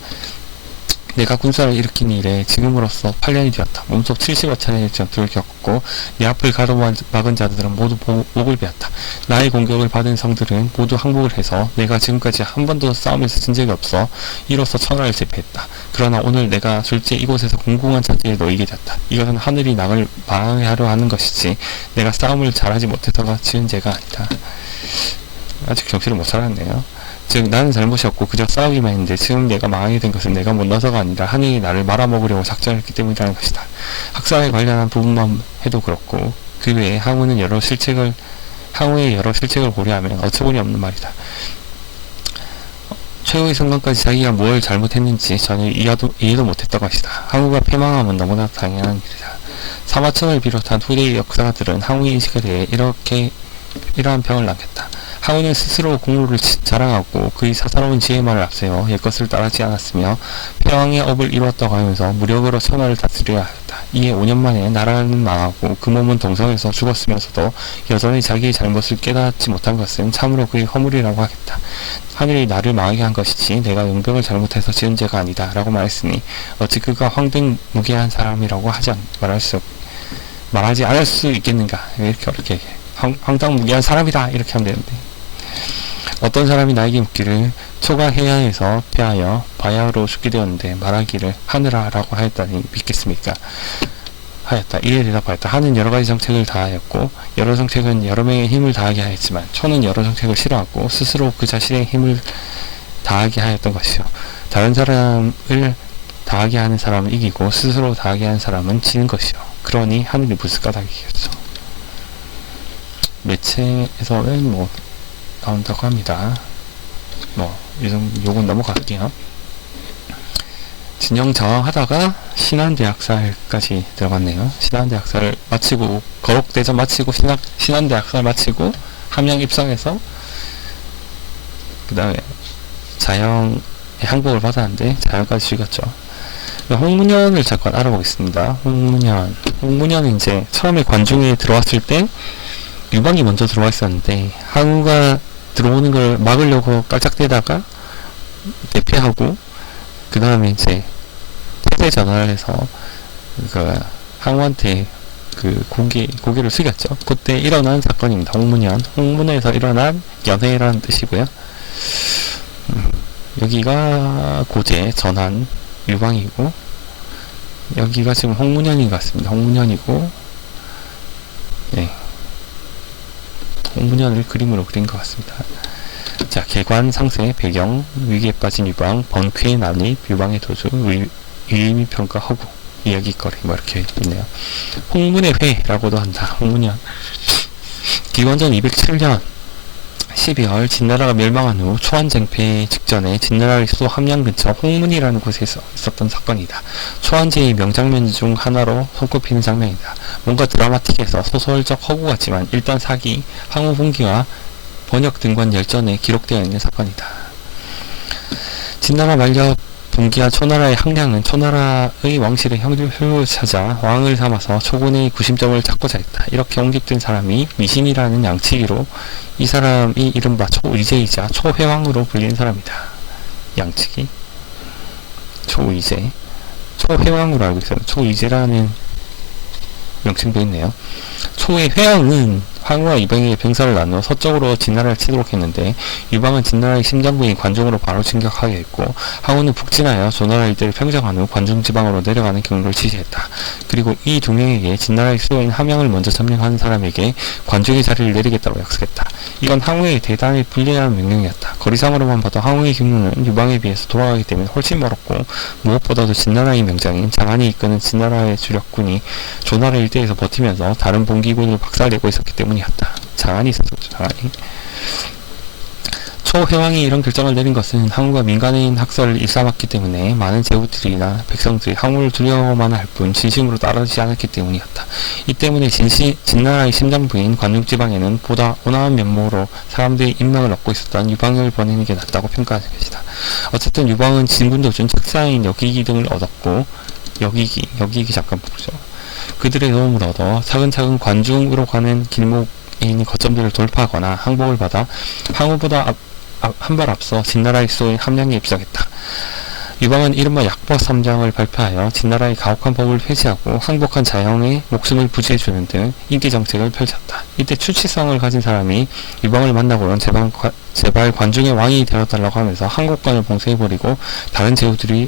내가 군사를 일으킨 일에 지금으로써 8년이 되었다. 몸속 70여 차례의 전투를 겪었고 내 앞을 가로막은 자들은 모두 목을 베었다. 나의 공격을 받은 성들은 모두 항복을 해서 내가 지금까지 한 번도 싸움에서 진 적이 없어 이로써 천하를 제패했다. 그러나 오늘 내가 졸지에 이곳에서 공공한 자리에 놓이게 됐다. 이것은 하늘이 나를 망하려 하는 것이지 내가 싸움을 잘하지 못해서가 지은 죄가 아니다. 아직 정신을 못 차렸네요. 즉 나는 잘못이 없고 그저 싸우기만 했는데 지금 내가 망하게 된 것은 내가 못나서가 아니라 하늘이 나를 말아먹으려고 작정했기 때문이라는 것이다. 학살에 관련한 부분만 해도 그렇고 그 외에 항우의 여러 실책을 고려하면 어처구니 없는 말이다. 최후의 순간까지 자기가 뭘 잘못했는지 전혀 이해도 못했던 것이다. 항우가 패망함은 너무나 당연한 일이다. 사마천을 비롯한 후대의 역사가들은 항우의 인식에 대해 이러한 평을 남겼다. 항우는 스스로 공로를 자랑하고 그의 사사로운 지혜만을 앞세워 옛것을 따르지 않았으며 패왕의 업을 이루었다고 하면서 무력으로 천하를 다스려야 하였다. 이에 5년 만에 나라는 망하고 그 몸은 동성에서 죽었으면서도 여전히 자기의 잘못을 깨닫지 못한 것은 참으로 그의 허물이라고 하겠다. 하늘이 나를 망하게 한 것이지 내가 용병을 잘못해서 지은 죄가 아니다 라고 말했으니 어찌 그가 황등무계한 사람이라고 말하지 않을 수 있겠는가. 왜 이렇게 어렵게 얘기해. 황당무계한 사람이다 이렇게 하면 되는데 어떤 사람이 나에게 묻기를 초가 해야에서 패하여 바야흐로 죽게 되었는데 말하기를 하느라 라고 하였다니 믿겠습니까? 하였다. 이에 대답하였다. 하는 여러가지 정책을 다하였고 여러 정책은 여러 명의 힘을 다하게 하였지만 초는 여러 정책을 싫어하고 스스로 그 자신의 힘을 다하게 하였던 것이요. 다른 사람을 다하게 하는 사람은 이기고 스스로 다하게 하는 사람은 지는 것이요. 그러니 하늘이 무슨 까닭이겠소. 매체에서는 뭐 나온다고 합니다. 요건 넘어갈게요. 진영 저항하다가 신안대학살까지 들어갔네요. 신안대학살을 마치고 거록대전 마치고 신안대학살 마치고 함양 입성해서 그 다음에 자영의 항복을 받았는데 자영까지 죽였죠. 홍문현을 잠깐 알아보겠습니다. 홍문현은 이제 처음에 관중에 들어왔을 때 유방이 먼저 들어와 있었는데 항우가 들어오는 걸 막으려고 깔짝대다가 대피하고 그 다음에 이제 태세 전환을 해서 항우한테 고개를 숙였죠. 그때 일어난 사건입니다. 홍문에서 일어난 연회라는 뜻이고요. 여기가 고제, 전환, 유방이고 여기가 지금 홍문현인 것 같습니다. 홍문현이고 네. 홍문현을 그림으로 그린 것 같습니다. 자, 개관 상세, 배경, 위기에 빠진 유방, 번쾌의 난입, 유방의 도주, 유의미 평가, 허구, 이야기거리 뭐 이렇게 있네요. 홍문의 회라고도 한다. 홍문현. 기원전 207년 12월 진나라가 멸망한 후 초안쟁패 직전에 진나라의 수도 함양 근처 홍문이라는 곳에서 있었던 사건이다. 초안제의 명장면 중 하나로 손꼽히는 장면이다. 뭔가 드라마틱해서 소설적 허구 같지만 일단 사기, 항우 분기와 번역 등관 열전에 기록되어 있는 사건이다. 진나라 만력 동기와 초나라의 항량은 초나라의 왕실의 효를 찾아 왕을 삼아서 초군의 구심점을 찾고자 했다. 이렇게 옹립된 사람이 미신이라는 양치기로 이 사람이 이른바 초의제이자 초회왕으로 불리는 사람이다. 양치기? 초의제? 초회왕으로 알고 있어요. 초의제라는 명칭도 있네요. 초의 회왕은 황후와 유방에게 병사를 나누어 서쪽으로 진나라를 치도록 했는데 유방은 진나라의 심장부인 관중으로 바로 진격하게 했고 황후는 북진하여 조나라 일대를 평정한 후 관중 지방으로 내려가는 경로를 지시했다. 그리고 이 두 명에게 진나라의 수도인 함양을 먼저 점령하는 사람에게 관중의 자리를 내리겠다고 약속했다. 이건 황후의 대단히 불리한 명령이었다. 거리상으로만 봐도 황후의 경로는 유방에 비해서 돌아가기 때문에 훨씬 멀었고 무엇보다도 진나라의 명장인 장안이 이끄는 진나라의 주력군이 조나라 일대에서 버티면서 다른 봉기군을 박살내고 있었기 때문이었다. 장안이 있었죠. 장안이. 초회왕이 이런 결정을 내린 것은 황후가 민간인 학설을 일삼았기 때문에 많은 제후들이나 백성들이 황후를 두려워만 할 뿐 진심으로 따르지 않았기 때문이었다. 이 때문에 진나라의 심장부인 관중지방에는 보다 온화한 면모로 사람들이 인명을 얻고 있었던 유방을 보내는 게 낫다고 평가하는 것이다. 어쨌든 유방은 진군 도중 책사인 여기기 등을 얻었고 여기기 잠깐 보죠. 그들의 도움을 얻어 차근차근 관중으로 가는 길목에 있는 거점들을 돌파하거나 항복을 받아 황후보다 한 발 앞서 진나라의 수도인 함양에 입성했다. 유방은 이른바 약법 3장을 발표하여 진나라의 가혹한 법을 폐지하고 항복한 자영의 목숨을 부지해주는 등 인기 정책을 펼쳤다. 이때 추치성을 가진 사람이 유방을 만나고는 제발 관중의 왕이 되어달라고 하면서 항복관을 봉쇄해버리고 다른 제후들이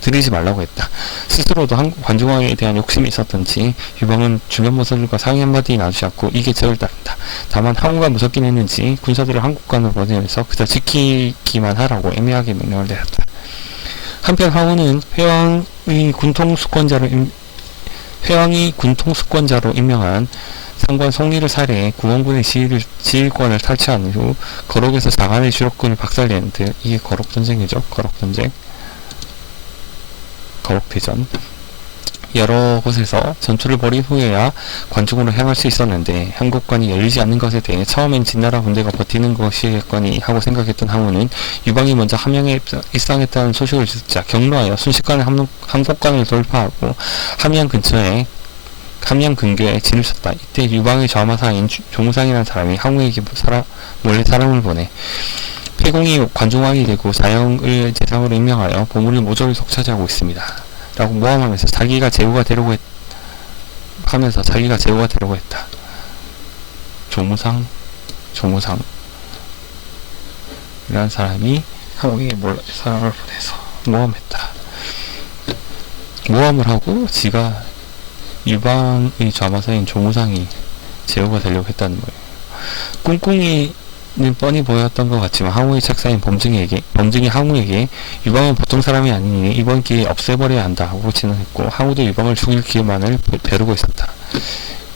들이지 말라고 했다. 스스로도 관중왕에 대한 욕심이 있었던지 유방은 주변 모사들과 상의 한마디 나누지 않고 이게 적을 따른다. 다만 항우가 무섭긴 했는지 군사들을 항복관으로 보내면서 그저 지키기만 하라고 애매하게 명령을 내렸다. 한편 황후는 회왕이 군통수권자로 임명한 상관 송리를 살해해 구원군의 지휘권을 탈취한 후 거록에서 장안의 주력군을 박살내는 등 이게 거록전쟁이죠. 거록대전. 여러 곳에서 전투를 벌인 후에야 관중으로 향할 수 있었는데 항복관이 열리지 않는 것에 대해 처음엔 진나라 군대가 버티는 것이겠거니 하고 생각했던 황후는 유방이 먼저 함양에 입성했다는 소식을 듣자 경로하여 순식간에 항복관을 돌파하고 함양 근교에 진을 쳤다. 이때 유방의 좌마사인 조무상이라는 사람이 황후에게 몰래 사람을 보내 폐공이 관중왕이 되고 자영을 제상으로 임명하여 보물을 모조리 속차지하고 있습니다. 라고 모함하면서 자기가 제후가 되려고 했다. 조무상 이라는 사람이 황후에게 몰래 사람을 보내서 모함했다. 모함을 하고 지가 유방의 좌마사인 조무상이 제후가 되려고 했다는 거예요. 꿍꿍이는 뻔히 보였던 것 같지만 황후의 책사인 범증이 황후에게 유방은 보통 사람이 아니니 이번 기회에 없애버려야 한다 하고 진언했고 황후도 유방을 죽일 기회만을 벼르고 있었다.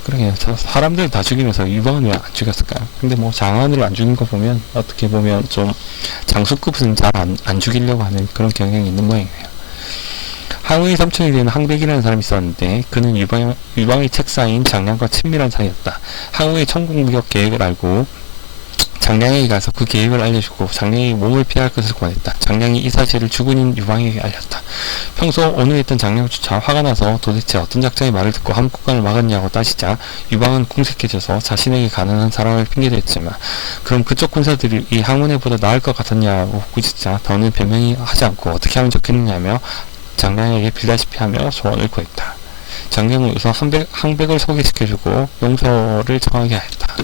그러게요. 사람들 다 죽이면서 유방은 왜 안 죽였을까요? 근데 뭐 장안을 안 죽인 거 보면 어떻게 보면 좀 장수급은 잘 안 죽이려고 하는 그런 경향이 있는 모양이에요. 황후의 삼촌이 되는 항백이라는 사람이 있었는데 그는 유방의 책사인 장량과 친밀한 사이였다. 황후의 천국무역 계획을 알고 장량에게 가서 그 계획을 알려주고 장량이 몸을 피할 것을 권했다. 장량이 이 사실을 주군인 유방에게 알렸다. 평소 온유했던 장량조차 화가 나서 도대체 어떤 작자의 말을 듣고 함국관을 막았냐고 따지자 유방은 궁색해져서 자신에게 가난한 사람을 핑계댔지만 그럼 그쪽 군사들이 이 항문회보다 나을 것 같았냐고 꾸짖자 더는 변명이 하지 않고 어떻게 하면 좋겠느냐며 장량에게 빌다시피 하며 조언을 구했다. 장량은 우선 항백을 소개시켜주고 용서를 청하게 하였다.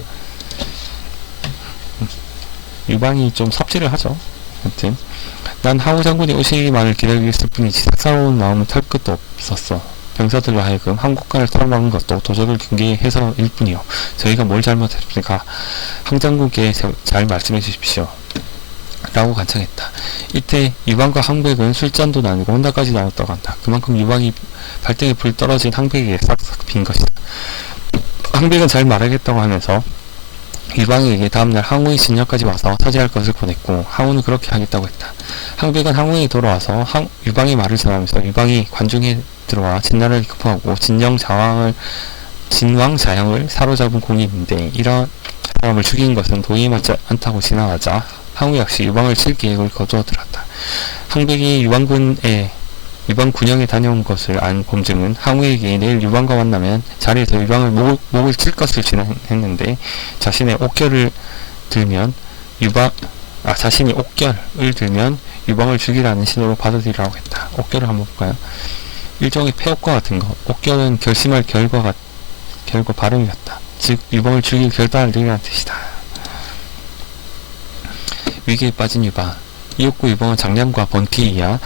유방이 좀 섭지를 하죠. 아무튼 난 황후 장군이 오시기만을 기다리고 있을 뿐이지 삭사로운 마음은 털 끝도 없었어. 병사들로 하여금 항국관을 털어막은 것도 도적을 경계해서일 뿐이요. 저희가 뭘 잘못했습니까? 황장군께 잘 말씀해 주십시오. 라고 간청했다. 이때 유방과 항백은 술잔도 나누고 혼다까지 나눴다고 한다. 그만큼 유방이 발등에 불 떨어진 항백에게 싹싹 빈 것이다. 항백은 잘 말하겠다고 하면서 유방에게 다음날 항우의 진영까지 와서 사죄할 것을 권했고 항우는 그렇게 하겠다고 했다. 항백은 항우에 돌아와서 유방의 말을 전하면서 유방이 관중에 들어와 진나라를 급파하고 진왕 자영을 사로잡은 공이 있는데 이런 사람을 죽인 것은 도의에 맞지 않다고 진화하자 항우 역시 유방을 칠 계획을 거두어 들었다. 항백이 유방 군영에 다녀온 것을 안 범증은 항우에게 내일 유방과 만나면 자리에서 유방을 목을 칠 것을 진행했는데 자신이 옥결을 들면 유방을 죽이라는 신호로 받아들이라고 했다. 옥결을 한번 볼까요? 일종의 폐옥과 같은 것. 옥결은 결심할 결과 발음이었다. 즉 유방을 죽일 결단을 내리라는 뜻이다. 위기에 빠진 유방. 이윽고 유방은 장량과 번쾌이야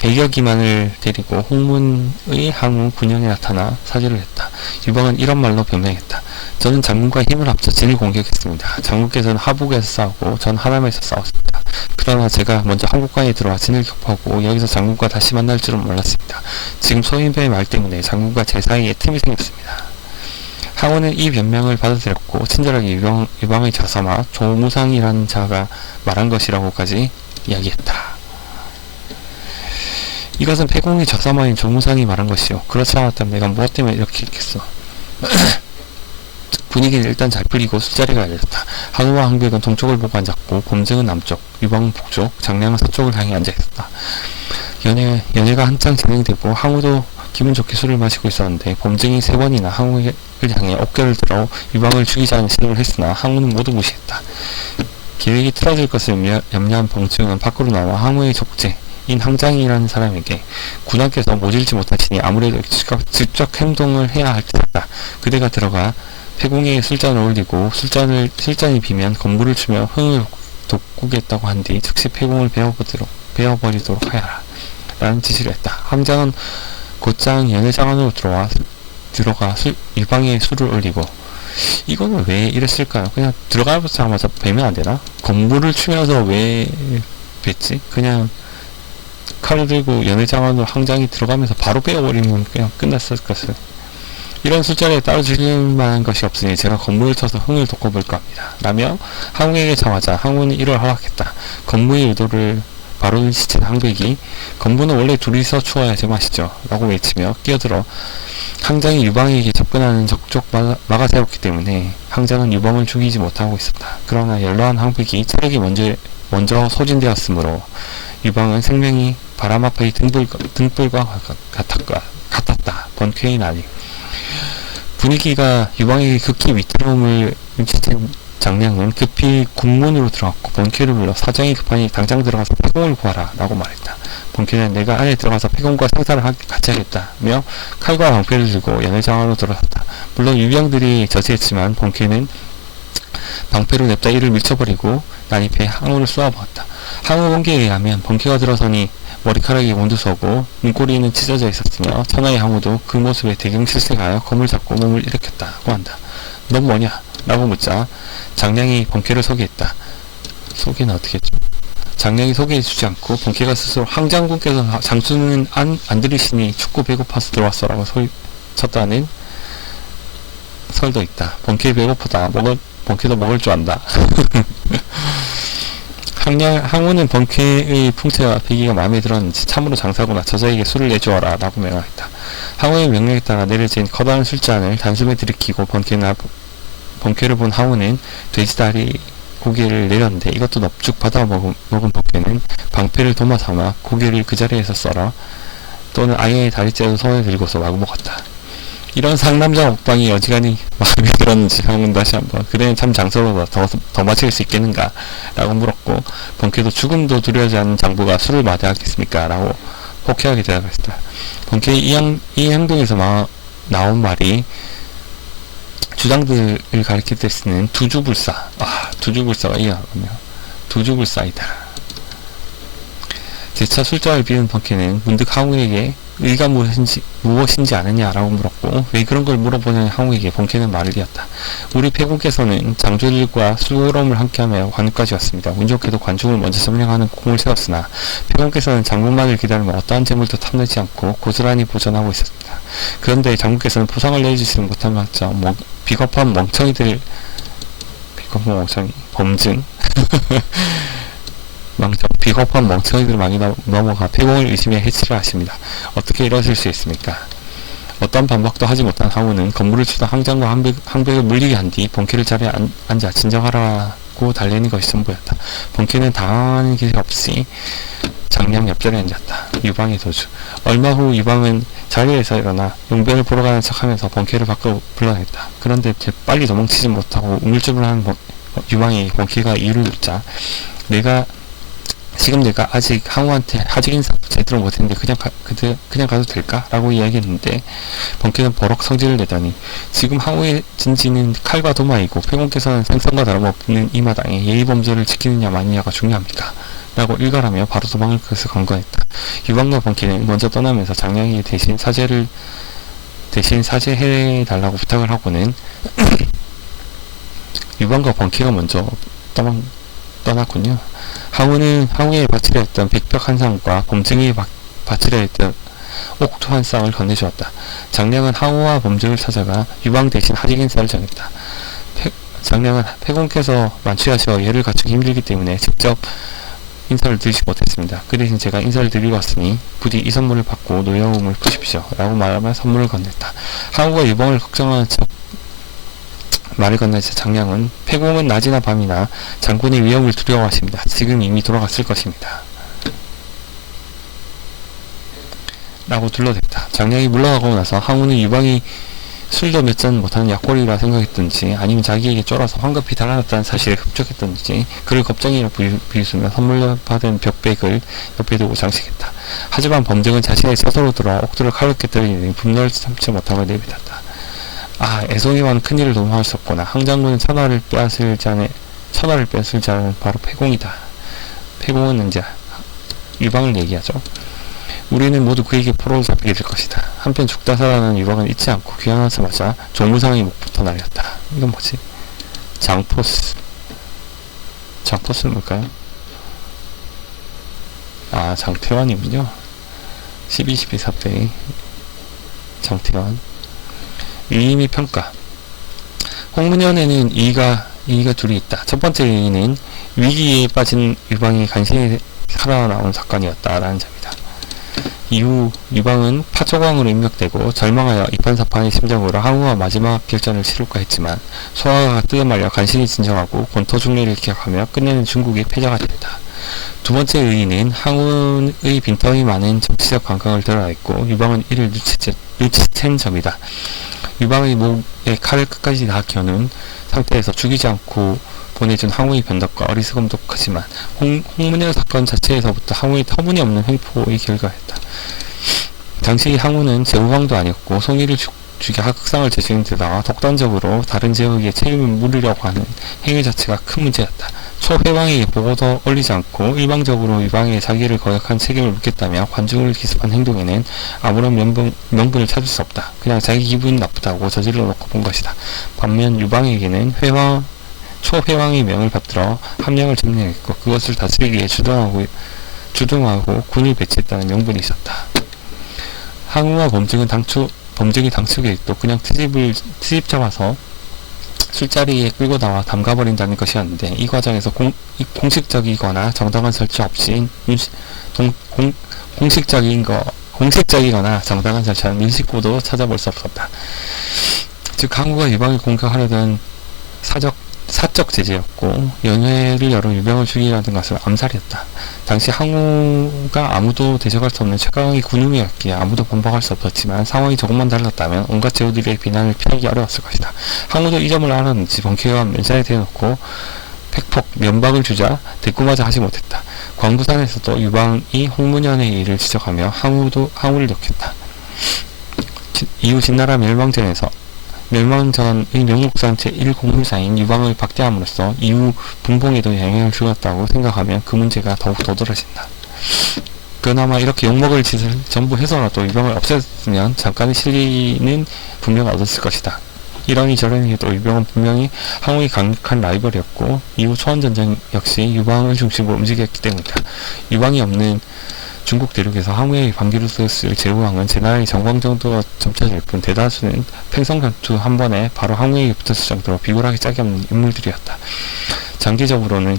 100여 기만을 데리고 홍문의 항우 군영에 나타나 사죄를 했다. 유방은 이런 말로 변명했다. 저는 장군과 힘을 합쳐 진을 공격했습니다. 장군께서는 하북에서 싸우고 전 하남에서 싸웠습니다. 그러나 제가 먼저 한국관에 들어와 진을 격파하고 여기서 장군과 다시 만날 줄은 몰랐습니다. 지금 소인배의 말 때문에 장군과 제 사이에 틈이 생겼습니다. 항우는 이 변명을 받아들였고 친절하게 유방의 자사마 조무상이라는 자가 말한 것이라고까지 이야기했다. 이것은 패공의 자사마인 조무상이 말한 것이요. 그렇지 않았다면 내가 무엇 때문에 이렇게 했겠어. 분위기는 일단 잘 풀리고 술자리가 열렸다. 항우와 항백은 동쪽을 보고 앉았고 범증은 남쪽, 유방은 북쪽, 장량은 서쪽을 향해 앉아있었다. 연회가 한창 진행되고 항우도 기분 좋게 술을 마시고 있었는데 범증이 3번이나 항우를 향해 어깨를 들어 유방을 죽이자는 신호를 했으나 항우는 모두 무시했다. 계획이 틀어질 것을 염려한 범증은 밖으로 나와 항우의 적재인 항장이라는 사람에게 군왕께서 모질지 못하시니 아무래도 직접 행동을 해야 할 듯했다. 그대가 들어가 패공에 술잔을 올리고 술잔이 비면 건물을 추며 흥을 돋구겠다고 한 뒤 즉시 패공을 베어버리도록 하여라 라는 지시를 했다. 항장은 곧장 연회장 안으로 들어가 유방에 술을 올리고 이거는 왜 이랬을까요? 그냥 들어가자마자 베면 안 되나? 건물을 추면서 왜 뱄지? 그냥 칼을 들고 연회장 안으로 항장이 들어가면서 바로 베어버리면 그냥 끝났을 것을. 이런 술자리에 따로 즐길 만한 것이 없으니 제가 건물을 쳐서 흥을 돋궈볼까 합니다. 라며 항우에게 청하자 항우는 이를 허락했다. 건무의 의도를 바로 눈치챈 항백이 건무는 원래 둘이서 추워야 제맛이죠 라고 외치며 끼어들어 항장이 유방에게 접근하는 적적 막아세웠기 때문에 항장은 유방을 죽이지 못하고 있었다. 그러나 연로한 항백이 체력이 먼저 소진되었으므로 유방은 생명이 바람 앞의 등불과 같았다. 번쾌인 아니. 분위기가 유방에게 극히 위태로움을 눈치챈 장량은 급히 군문으로 들어갔고 번쾌를 불러 사정이 급하니 당장 들어가서 패공을 구하라 라고 말했다. 번쾌는 내가 안에 들어가서 패공과 생사를 같이 하겠다며 칼과 방패를 들고 연회장 안으로 들어섰다. 물론 유병들이 저지했지만 번쾌는 방패로 냅다 이를 밀쳐버리고 난입해 항우를 쏘아보았다. 항우 번개에 의하면 번쾌가 들어서니 머리카락이 곤두서고 눈꼬리는 찢어져 있었으며 천하의 항우도 그 모습에 대경실색하여 검을 잡고 몸을 일으켰다고 한다. 넌 뭐냐? 라고 묻자 장량이 번쾌를 소개했다. 소개는 어떻게 했죠? 장량이 소개해주지 않고 번쾌가 스스로 항장군께서 장수는 안 들으시니 춥고 배고파서 들어왔어 라고 쳤다는 설도 있다. 번쾌 배고프다. 번쾌도 먹을 줄 안다. 항우는 번쾌의 풍채와 배기가 마음에 들었는지 참으로 장사구나. 저자에게 술을 내주어라 라고 명령했다. 항우의 명령에 따라 내려진 커다란 술잔을 단숨에 들이키고 번쾌를 본 항우는 돼지다리 고기를 내렸는데 이것도 넙죽 받아 먹은 번쾌는 방패를 도마 삼아 고기를 그 자리에서 썰어 또는 아예 다리째로 손에 들고서 마구 먹었다. 이런 상남자 먹방이 어지간히 마음에 들었는지 항우는 다시 한번 그대는 참 장서로다 더 마실 수 있겠는가 라고 물었고 번쾌도 죽음도 두려워하지 않는 장부가 술을 마다하겠습니까 라고 호쾌하게 대답했다. 번쾌의 이 행동에서 나온 말이 주장들을 가리킬 때 쓰는 두주불사가 이해하거든요. 두주불사이다. 재차 술잔을 비운 번쾌는 문득 항우에게 의가 무엇인지 아느냐라고 물었고 왜 그런 걸 물어보냐는 항우에게 번쾌는 말을 이었다. 우리 패국께서는 장조들과 술고럼을 함께하며 관우까지 왔습니다. 운 좋게도 관중을 먼저 점령하는 공을 세웠으나 패국께서는 장군만을 기다리며 어떠한 재물도 탐내지 않고 고스란히 보전하고 있었습니다. 그런데 장군께서는 포상을 내주시지 못한 망정 비겁한 멍청이 범증 비겁한 멍청이들 많이 넘어가 패공을 의심해 해치를 하십니다. 어떻게 이러실 수 있습니까? 어떤 반박도 하지 못한 항우는 건물을 치다 항장과 항백을 물리게 한 뒤 번쾌를 자리에 앉아 진정하라고 달래는 것이 전부였다. 번쾌는 당황하는 게 없이 장량 옆자리에 앉았다. 유방의 도주. 얼마 후 유방은 자리에서 일어나 용변을 보러 가는 척하면서 번쾌를 밖으로 불러냈다. 그런데 빨리 도망치지 못하고 우물쭈물하는 유방이 번쾌가 이유를 묻자 지금 내가 아직 항우한테 하직 인사 제대로 못했는데 그냥 가도 될까? 라고 이야기했는데 번쾌는 버럭 성질을 내더니 지금 항우의 진지는 칼과 도마이고 폐공께서는 생선과 다름없는 이 마당에 예의범절을 지키느냐 마느냐가 중요합니까? 라고 일갈하며 바로 도망을 그서 강권했다. 유방과 번쾌는 먼저 떠나면서 장량에게 대신 사죄해달라고 부탁을 하고는 유방과 번쾌가 먼저 떠났군요. 항우에 바치려 했던 백벽 한 쌍과 범증이 바치려 했던 옥토 한 쌍을 건네주었다. 장량은 항우와 범증을 찾아가 유방 대신 하직 인사를 정했다. 장량은 폐공께서 만취하셔 예를 갖추기 힘들기 때문에 직접 인사를 드리지 못했습니다. 그 대신 제가 인사를 드리고 왔으니 부디 이 선물을 받고 노여움을 푸십시오. 라고 말하며 선물을 건넸다. 항우가 유방을 걱정하는 척 말을 건네자 장량은 폐공은 낮이나 밤이나 장군의 위험을 두려워하십니다. 지금 이미 돌아갔을 것입니다. 라고 둘러댔다. 장량이 물러가고 나서 항우는 유방이 술도 몇 잔 못하는 약골이라 생각했던지 아니면 자기에게 쫄아서 황급히 달아났다는 사실에 흡족했던지 그를 겁쟁이라 비웃으며 선물로 받은 벽백을 옆에 두고 장식했다. 하지만 범증은 자신의 서서로 들어 옥도를 칼롭게 때리니 분노를 참지 못하고 내비뒀다. 아, 애송이와는 큰일을 도모할 수 없구나. 항장군은 천하를 빼앗을 자는 바로 폐공이다. 폐공은 이제 유방을 얘기하죠. 우리는 모두 그에게 포로로 잡히게 될 것이다. 한편 죽다 살아나는 유방은 잊지 않고 귀환하자마자 조무상의 목부터 날렸다. 이건 뭐지? 장포스. 장포스는 뭘까요? 아, 장태환이군요. 12, 사태의 장태환. 의의 평가. 홍문현에는 이의가 둘이 있다. 첫 번째 의의는 위기에 빠진 유방이 간신히 살아나온 사건이었다라는 점이다. 이후 유방은 파초광으로 임명되고 절망하여 이판사판의 심정으로 항우와 마지막 결전을 치를까 했지만 소아가 뜯어말려 간신히 진정하고 권토중례를 기억하며 끝내는 중국의 패자가 됐다. 두 번째 의의는 항우의 빈틈이 많은 정치적 감각을 드러냈고 유방은 이를 눈치챈 점이다. 유방의 목에 칼을 끝까지 다 겨눈 상태에서 죽이지 않고 보내준 항우의 변덕과 어리석음도 크지만 홍문열 사건 자체에서부터 항우의 터무니없는 횡포의 결과였다. 당시 항우는 제후왕도 아니었고 송이를 죽여 하극상을 저지른 데다가 독단적으로 다른 제후에게 책임을 물으려고 하는 행위 자체가 큰 문제였다. 초회왕에게 보고도 올리지 않고 일방적으로 유방에 자기를 거역한 책임을 묻겠다며 관중을 기습한 행동에는 아무런 명분을 찾을 수 없다. 그냥 자기 기분이 나쁘다고 저질러 놓고 본 것이다. 반면 유방에게는 초회왕의 명을 받들어 함량을 점령했고 그것을 다스리기 위해 주동하고 군을 배치했다는 명분이 있었다. 항우와 범증이 당초 계획도 그냥 트집 잡아서 술자리에 끌고 나와 담가버린다는 것이었는데 이 과정에서 공식적이거나 정당한 설치 없이 공식적이거나 정당한 절차는 눈씻고도 찾아볼 수 없었다. 즉 항우가 유방을 공격하려던 사적 제재였고 연회를 열어 유병을 죽이려는 것은 암살이었다. 당시 항우가 아무도 대적할 수 없는 최강의 군웅이었기에 아무도 반박할 수 없었지만 상황이 조금만 달랐다면 온갖 제후들의 비난을 피하기 어려웠을 것이다. 항우도 이 점을 알았는지 번쾌가 면사에 대놓고 팩폭 면박을 주자 대꾸마저 하지 못했다. 광부산에서도 유방이 홍문현의 일을 지적하며 항우를 욕했다. 이후 진나라 멸망전의 명목상 제1공물사인 유방을 박대함으로써 이후 분봉에도 영향을 주었다고 생각하면 그 문제가 더욱 도드라진다. 그나마 이렇게 욕먹을 짓을 전부 해서라도 유방을 없앴으면 잠깐의 실리는 분명 얻었을 것이다. 이러니 저러니 해도 유방은 분명히 항우의 강력한 라이벌이었고 이후 초원전쟁 역시 유방을 중심으로 움직였기 때문이다. 유방이 없는 중국 대륙에서 항우의 반기로 쓰였을 제후왕은 제나라의 정광 정도가 점쳐질 뿐 대다수는 팽성전투 한 번에 바로 항우에게 붙었을 정도로 비굴하게 짝이 없는 인물들이었다. 장기적으로는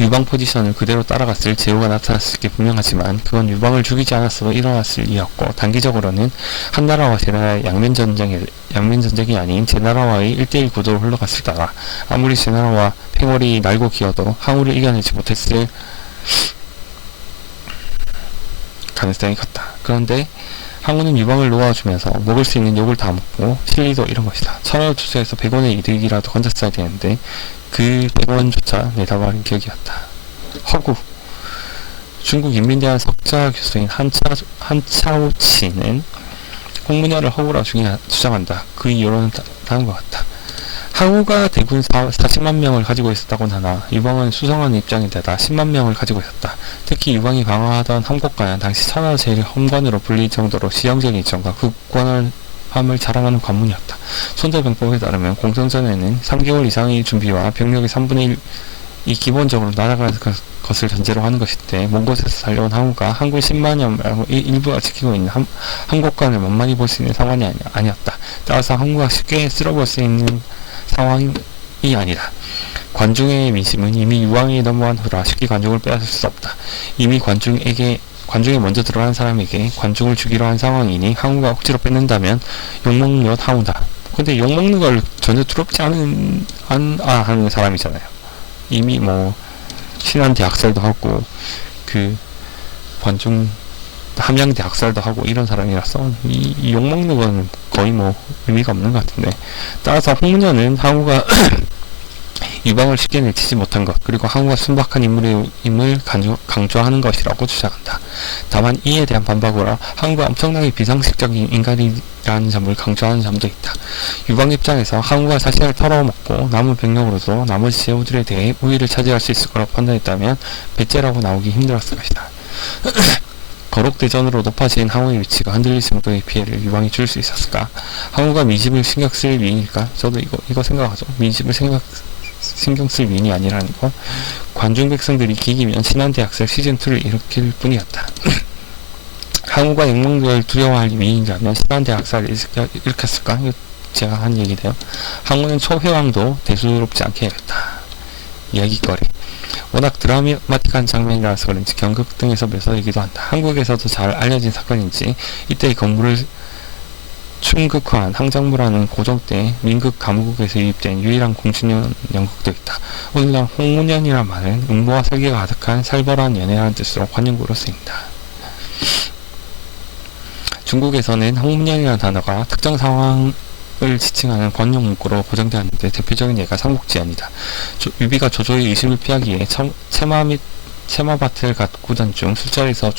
유방 포지션을 그대로 따라갔을 제후가 나타났을 게 분명하지만 그건 유방을 죽이지 않았어도 일어났을 일이었고 단기적으로는 한나라와 제나라의 양면전쟁이 아닌 제나라와의 1대1 구도로 흘러갔을 따라 아무리 제나라와 팽월이 날고 기어도 항우를 이겨내지 못했을 가능성이 컸다. 그런데 항우는 유방을 놓아주면서 먹을 수 있는 욕을 다 먹고 실리도 이런 것이다. 1,000원을 투자해서 100원의 이득이라도 건졌어야 되는데 그 100원조차 내다버린 기억이었다. 허구. 중국 인민대학 석좌 교수인 한차오치는 홍문열을 허구라 주장한다. 그 이유로는 다음과 같다. 항우가 대군 40만 명을 가지고 있었다곤 하나 유방은 수성하는 입장인데다 10만 명을 가지고 있었다. 특히 유방이 방어하던 함곡과는 당시 천하 제일 험관으로 불릴 정도로 시형적인 일정과 굳건함을 자랑하는 관문이었다. 손대병법에 따르면 공성전에는 3개월 이상의 준비와 병력의 3분의 1이 기본적으로 날아갈 것을 전제로 하는 것인데 먼 곳에서 달려온 항우가 항군 10만여 말고 일부가 지키고 있는 함곡관을 만만히 볼 수 있는 상황이 아니었다. 따라서 항우가 쉽게 쓸어볼 수 있는 상황이 아니다. 관중의 민심은 이미 유황이 넘어간 후라 쉽게 관중을 빼앗을 수 없다. 이미 관중에 먼저 들어간 사람에게 관중을 주기로 한 상황이니 항우가 억지로 뺏는다면 욕먹는 것 항우다. 근데 욕먹는 걸 전혀 두렵지 하는 사람이잖아요. 이미 뭐 신한대 학살도 하고 그 관중 함양대 학살도 하고 이런 사람이라서 이 욕먹는 건 거의 뭐 의미가 없는 것 같은데, 따라서 홍문현은 항우가 유방을 쉽게 내치지 못한 것 그리고 항우가 순박한 인물임을 강조하는 것이라고 주장한다. 다만 이에 대한 반박으로 항우가 엄청나게 비상식적인 인간이라는 점을 강조하는 점도 있다. 유방 입장에서 항우가 자신을 털어먹고 남은 병력으로도 나머지 제후들에 대해 우위를 차지할 수 있을 거라고 판단했다면 배째라고 나오기 힘들었을 것이다. 거록대전으로 높아진 항우의 위치가 흔들릴 정도의 피해를 유방이 줄 수 있었을까? 항우가 민심을 신경 쓸 위인일까? 저도 이거 생각하죠. 민심을 신경 쓸 위인이 아니라는 거. 관중 백성들이 기기면 신한대 학살 시즌2를 일으킬 뿐이었다. 항우가 욕먹는 두려워할 위인이라면 신한대 학살을 일으켰을까? 이거 제가 한 얘기네요. 항우는 초회왕도 대수롭지 않게 해야겠다. 이야기거리. 워낙 드라마틱한 장면이라서 그런지 경극 등에서 묘사되기도 한다. 한국에서도 잘 알려진 사건인지 이때의 건물을 충극화한 항장무라는 고종 때 민극 가무국에서 유입된 유일한 공신연 연극도 있다. 오늘날 홍문연이란 말은 음모와 설계가 가득한 살벌한 연애라는 뜻으로 관용구로 쓰인다. 중국에서는 홍문연이라는 단어가 특정 상황을 지칭하는 권용 문구로 고정되었는데 대표적인 예가 삼국지연이다. 유비가 조조의 의심을 피하기 위해 채마 및 채마밭을 가꾸던 중 술자리에서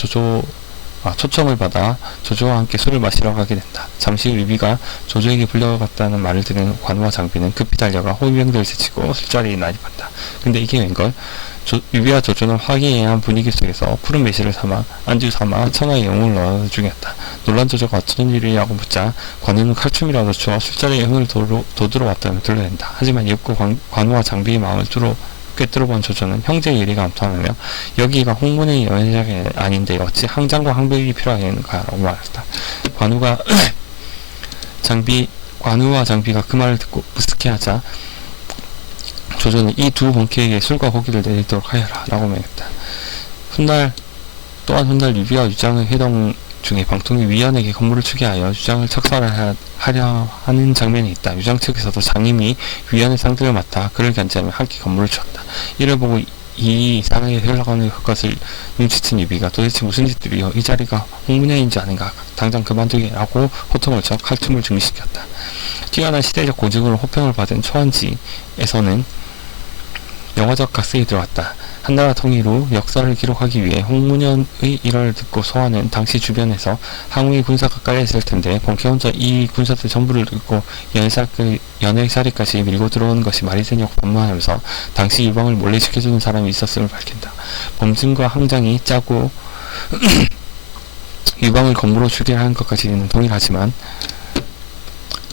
초청을 받아 조조와 함께 술을 마시러 가게 된다. 잠시 후 유비가 조조에게 불려갔다는 말을 들은 관우와 장비는 급히 달려가 호위병들을 제치고 술자리에 난입한다. 근데 이게 웬걸? 유비와 조조는 화기애애한 분위기 속에서 푸른 매실을 안주 삼아 천하의 영웅을 넣어 중이었다. 놀란 조조가 어쩐 일이냐고 묻자 관우는 칼춤이라도 추어 술자리에 흥을 돋우러 왔다며 둘러댄다. 하지만 이윽고 관우와 장비의 마음을 꿰뚫어본 조조는 형제의 의리가 암통하며 여기가 홍문의 연회장이 아닌데 어찌 항장과 항백이 필요하겠는가 라고 말했다. 관우와 장비가 그 말을 듣고 무스케하자 조조는 이 두 번쾌에게 술과 고기를 내리도록 하여라 라고 명했다. 훗날 유비와 유장의 회동 중에 방통이 위원에게 건물을 추계하여 유장을 척살하려 하는 장면이 있다. 유장 측에서도 장임이 위원의 상대를 맡아 그를 견제하며 함께 건물을 주었다. 이를 보고 이 이상하게 흘러가는 것을 눈치챈 유비가 도대체 무슨 짓들이여 이 자리가 홍문현인지 아닌가 당장 그만두게 라고 호통을 쳐 칼춤을 중지시켰다. 뛰어난 시대적 고증으로 호평을 받은 초안지에서는 영화적 각색이 들어왔다. 한나라 통일 후 역사를 기록하기 위해 홍문현의 일화를 듣고 소환은 당시 주변에서 항우의 군사가 깔려있을 텐데 본캐 혼자 이 군사들 전부를 듣고 연회살이까지 밀고 들어오는 것이 말이 되냐고 반문하면서 당시 유방을 몰래 지켜주는 사람이 있었음을 밝힌다. 범증과 항장이 짜고 유방을 건물로 추계를 하는 것까지는 동일하지만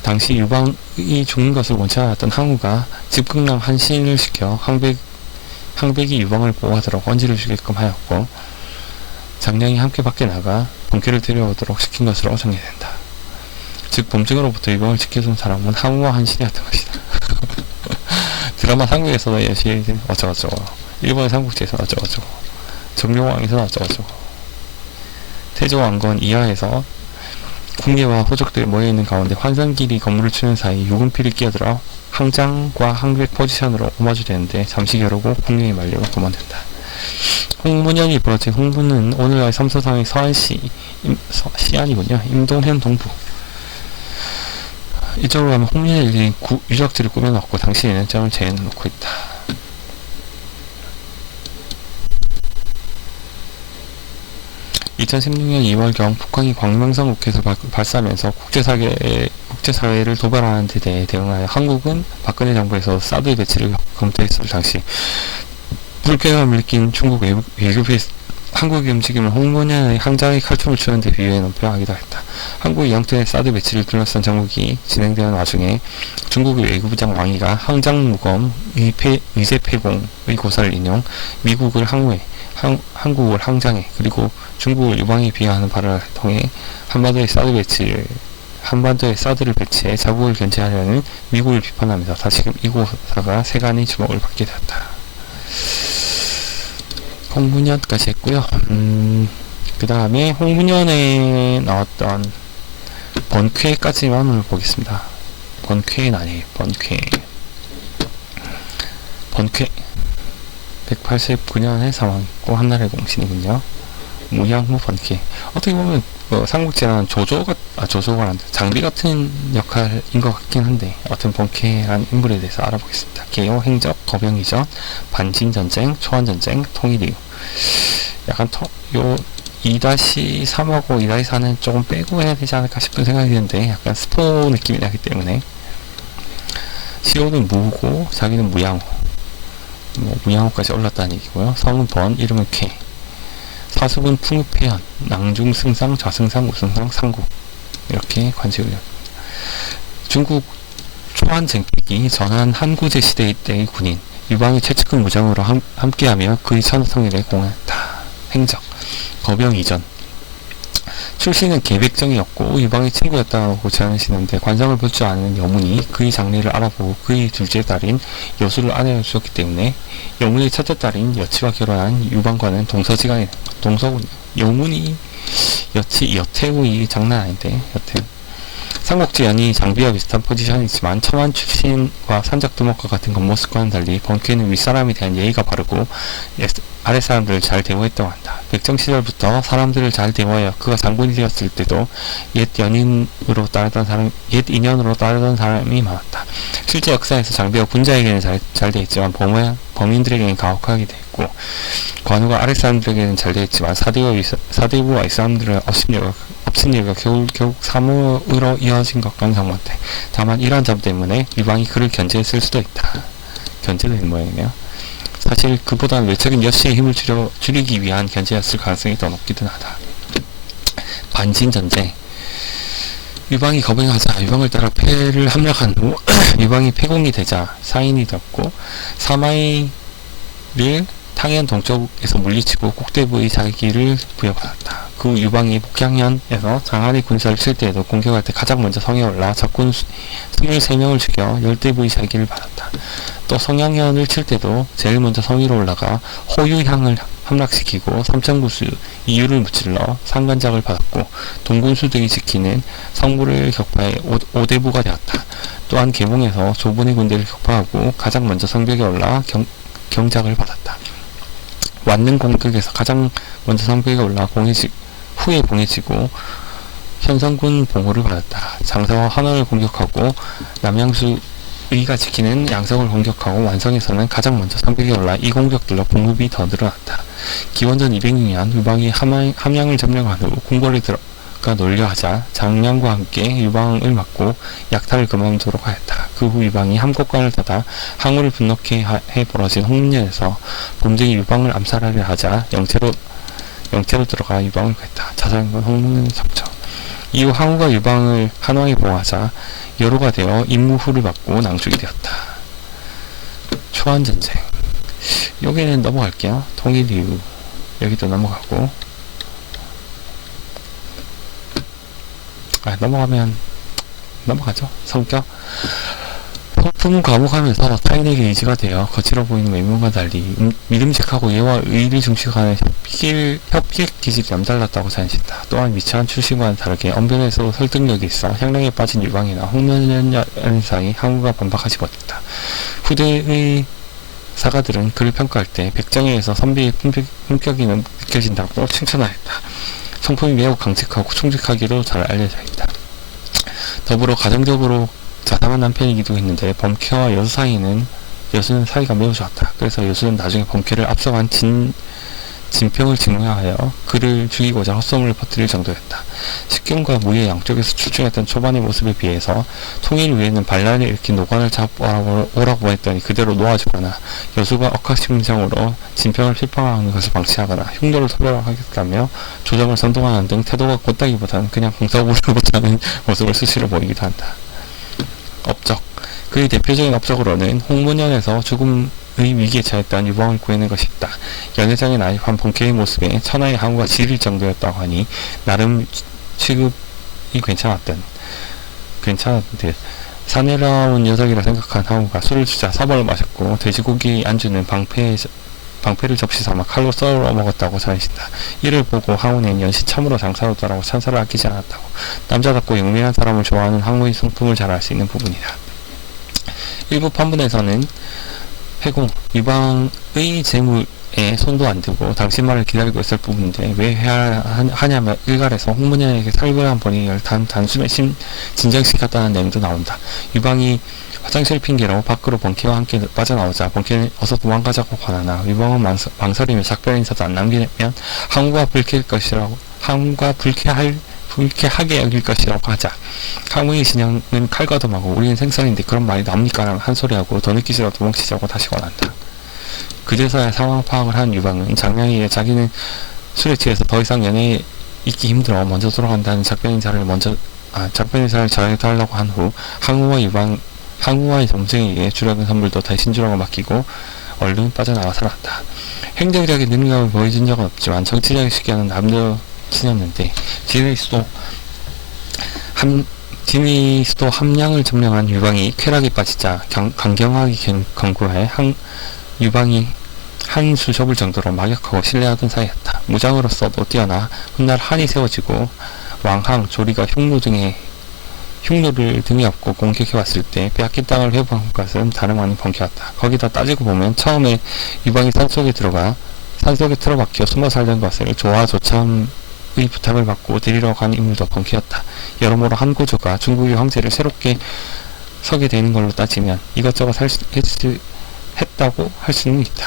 당시 유방이 죽는 것을 원치 않았던 항우가 집극랑 한신을 시켜 항백이 유방을 보호하도록 언지를 주게끔 하였고 장량이 함께 밖에 나가 본캐를 데려오도록 시킨 것으로 정리된다. 즉 범증으로부터 유방을 지켜준 사람은 항우와 한신이었던 것이다. 드라마 삼국에서도 여시 어쩌고저쩌고 일본 삼국지에서 어쩌고저쩌고 정룡왕에서 어쩌고저쩌고 태조왕건 이하에서 궁예와 호족들이 모여있는 가운데 환상길이 건물을 치는 사이 유금필이 끼어들어 항장과 항백 포지션으로 오마주 되는데 잠시 겨루고 궁예에 말려가 도망된다. 홍문현이 벌어진 홍문은 오늘날 삼서상의 서안시 시안이군요. 임동현 동부. 이쪽으로 가면 홍문현에 일린 유적지를 꾸며놓고 당시에는 점을 재해놓고 있다. 2016년 2월경 북한이 광명성 로켓을 발사하면서 국제사회를 도발하는 데 대해 대응하여 한국은 박근혜 정부에서 사드 배치를 검토했을 당시 불쾌감을 느낀 중국 외교부의 한국의 움직임을 홍문현의 항장의 칼춤을 추는데 비유해 논평하기도 했다. 한국의 영토의 사드 배치를 둘러싼 정국이 진행되는 와중에 중국의 외교부장 왕이가 항장무검 의제폐공의 고사를 인용 미국을 항우해 한국을 항장해 그리고 중국을 유방에 비하하는 발언을 통해 한반도의 사드를 배치해 자국을 견제하려는 미국을 비판하면서 다시금 이 고사가 세간의 주목을 받게 되었다. 홍문현까지 했고요. 그 다음에 홍문현에 나왔던 번쾌까지만 보겠습니다. 번쾌는 아니에요. 번쾌 189년에 사망했고 한나라의 공신이군요. 무양무 번쾌. 어떻게 보면 삼국지라는 조조가 아닌데 장비 같은 역할인 것 같긴 한데 어떤 번쾌라는 인물에 대해서 알아보겠습니다. 개요, 행적, 거병이전, 반진전쟁, 초안전쟁, 통일 이후. 약간 요 2-3하고 2-4는 조금 빼고 해야 되지 않을까 싶은 생각이 드는데 약간 스포 느낌이 나기 때문에 시호는 무고 자기는 무양호 무양호까지 올랐다는 얘기고요. 성은 번, 이름은 쾌. 사숙은 풍읍해연, 낭중승상, 좌승상, 우승상, 상국. 이렇게 관직을 합니다. 중국 초안쟁택이 전한 한구제 시대 때의 군인, 유방이 최측근 무장으로 함께하며 그의 천성일에 공헌했다. 행적, 거병 이전. 출신은 계백정이었고 유방의 친구였다고 전하시는데 관성을 볼 줄 아는 여문이 그의 장래를 알아보고 그의 둘째 딸인 여수를 아내로 주었기 때문에 여문의 첫째 딸인 여치와 결혼한 유방과는 동서군요. 여문이 여태우이 장난 아닌데 여태우. 삼국지 연이 장비와 비슷한 포지션이지만 첨안 출신과 산적 두목과 같은 겉모습과는 달리 번쾌는 윗사람에 대한 예의가 바르고 아랫사람들을 잘 대우했다고 한다. 백정 시절부터 사람들을 잘 대우하여 그가 장군이 되었을 때도 옛 인연으로 따르던 사람이 많았다. 실제 역사에서 장비가 군자에게는 잘 되었지만 범인들에게는 가혹하게 되었고 관우가 아랫사람들에게는 잘 되었지만 사대부와 이 사람들은 업신여가 결국 사무로 이어진 것과는 상반돼. 다만 이러한 점 때문에 유방이 그를 견제했을 수도 있다. 견제된 모양이네요. 사실 그보다는 외적인 여씨의 힘을 줄이기 위한 견제였을 가능성이 더 높기도 하다. 반진전쟁. 유방이 거병하자 유방을 따라 패를 함락한 후 유방이 패공이 되자 사인이 되었고 사마이를 탕현 동쪽에서 물리치고 꼭대부의 자기를 부여받았다. 그 유방이 북향현에서 장안의 군사를 칠 때에도 공격할 때 가장 먼저 성에 올라 적군 23명을 죽여 열대부의 자기를 받았다. 또 성향현을 칠 때도 제일 먼저 성 위로 올라가 호유향을 함락시키고 삼천구수 이유를 무찔러 상관작을 받았고 동군수 등이 지키는 성부를 격파해 5대부가 되었다. 또한 계몽에서 조분의 군대를 격파하고 가장 먼저 성벽에 올라 경작을 받았다. 완능 공격에서 가장 먼저 성벽에 올라 후에 봉해지고 현성군 봉호를 받았다. 장사와 한원을 공격하고 남양수 의가 지키는 양성을 공격하고 완성에서는 가장 먼저 성벽에 올라 이 공격들로 공급이 더 늘어났다. 기원전 206년 유방이 함양을 점령한 후 궁궐에 들어가 놀려하자 장량과 함께 유방을 막고 약탈을 금하도록 하였다. 그 후 유방이 함곡관을 닫아 항우를 분노케 해 벌어진 홍문년에서 범죄이 유방을 암살하려 하자 영체로 들어가 유방을 구했다. 자세한 건 홍문년의 성처. 이후 항우가 유방을 한왕에 보호하자 여로가 되어 임무후를 받고 낭족이 되었다. 초안전쟁. 여기는 넘어갈게요. 통일 이후 여기도 넘어가고 넘어가죠. 성격. 성품은 과묵하면서 타인에게 의지가 되어 거칠어 보이는 외모와 달리 믿음직하고 예와 의를 중시하는 협객 기질이 남달랐다고 전해진다. 또한 미천한 출신과는 다르게 언변에서 설득력이 있어 향락에 빠진 유방이나 홍면연 사이 항우가 반박하지 못했다. 후대의 사가들은 그를 평가할 때 백정에서 선비의 품격이 느껴진다고 칭찬하였다. 성품이 매우 강직하고 충직하기도 잘 알려져 있다. 더불어 가정적으로 자상한 남편이기도 했는데 범캐와 여수 사이는 여수는 사이가 매우 좋았다. 그래서 여수는 나중에 범캐를 앞서간 진평을 증명하여 그를 죽이고자 헛소문을 퍼뜨릴 정도였다. 식견과 무예 양쪽에서 출중했던 초반의 모습에 비해서 통일 후에는 반란을 일으킨 노관을 잡아오라고 했더니 그대로 놓아주거나 여수가 억하심정으로 진평을 필방하는 것을 방치하거나 흉노를 토벌하겠다며 조정을 선동하는 등 태도가 곧다기보다는 그냥 공사보를 못하는 모습을 수시로 보이기도 한다. 업적. 그의 대표적인 업적으로는 홍문연에서 죽음의 위기에 처했던 유방을 구해낸 것이 있다. 연회장에 나입한 본캐의 모습에 천하의 항우가 지릴 정도였다고 하니 나름 취급이 괜찮았는데 사내로운 녀석이라 생각한 항우가 술을 주자 사벌을 마셨고 돼지고기 안주는 방패를 접시 삼아 칼로 썰어 먹었다고 전해진다. 이를 보고 항우는 연시 참으로 장사로다라고 찬사를 아끼지 않았다고. 남자답고 영리한 사람을 좋아하는 항우의 성품을 잘 알 수 있는 부분이다. 일부 판본에서는 회공, 유방의 재물에 손도 안 대고 당신 말을 기다리고 있을 부분인데 왜 하냐며 일갈에서 홍문현에게 살벌한 본인을 단숨에 진정시켰다는 내용도 나온다. 유방이 화장실 핑계로 밖으로 번키와 함께 빠져나오자 번키는 어서 도망가자고 권하나 유방은 망설이며 작별 인사도 안 남기면 항우가 불쾌하게 여길 것이라고 하자. 항우의 진영은 칼과도하고 우리는 생선인데 그런 말이 납니까? 라는 한 소리하고 더 늦기시라 도망치자고 다시 권한다. 그제서야 상황 파악을 한 유방은 장량이에 자기는 술에 취해서 더 이상 연애에 있기 힘들어 먼저 돌아간다는 작별 인사를 전해달라고 한 후 항우와의 정승에게 주려는 선물도 다시 신주라고 맡기고 얼른 빠져나와 살았다. 행정적인 능력을 보여준 적은 없지만 정치적인 시기에는 남도 친했는데 디니스도 함량을 점령한 유방이 쾌락에 빠지자 강경하게 경고해 유방이 한 수 접을 정도로 막역하고 신뢰하던 사이였다. 무장으로서도 뛰어나 훗날 한이 세워지고 왕항, 조리가 흉노를 등에 업고 공격해왔을 때 빼앗긴 땅을 회복한 것은 다름 아닌 번개였다. 거기다 따지고 보면 처음에 유방이 산속에 틀어박혀 숨어 살던 것을 조화조참의 부탁을 받고 데리러 간 인물도 번개였다. 여러모로 한 고조가 중국의 황제를 새롭게 서게 되는 걸로 따지면 이것저것 했다고 할 수는 있다.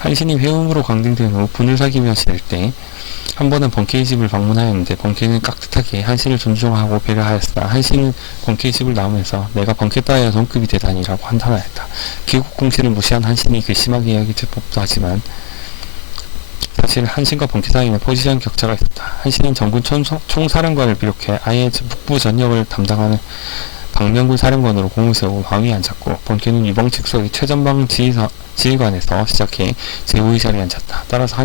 한신이 회음으로 강등된 후 분을 사귀며 지낼 때 한 번은 번케의 집을 방문하였는데 번케는 깍듯하게 한신을 존중하고 배려하였으나 한신은 번케의 집을 나오면서 내가 번케 따위의 동급이 되다니라고 한탄하였다. 개국 공시를 무시한 한신이 괘씸하게 여길 법도 하지만 사실 한신과 번케 사이에는 포지션 격차가 있었다. 한신은 전군 총사령관을 비롯해 아예 북부 전역을 담당하는 방명군 사령관으로 공을 세우고 왕위에 앉았고 번케는 유방 측속의 최전방 지휘관에서 시작해 제5의 자리에 앉았다. 따라서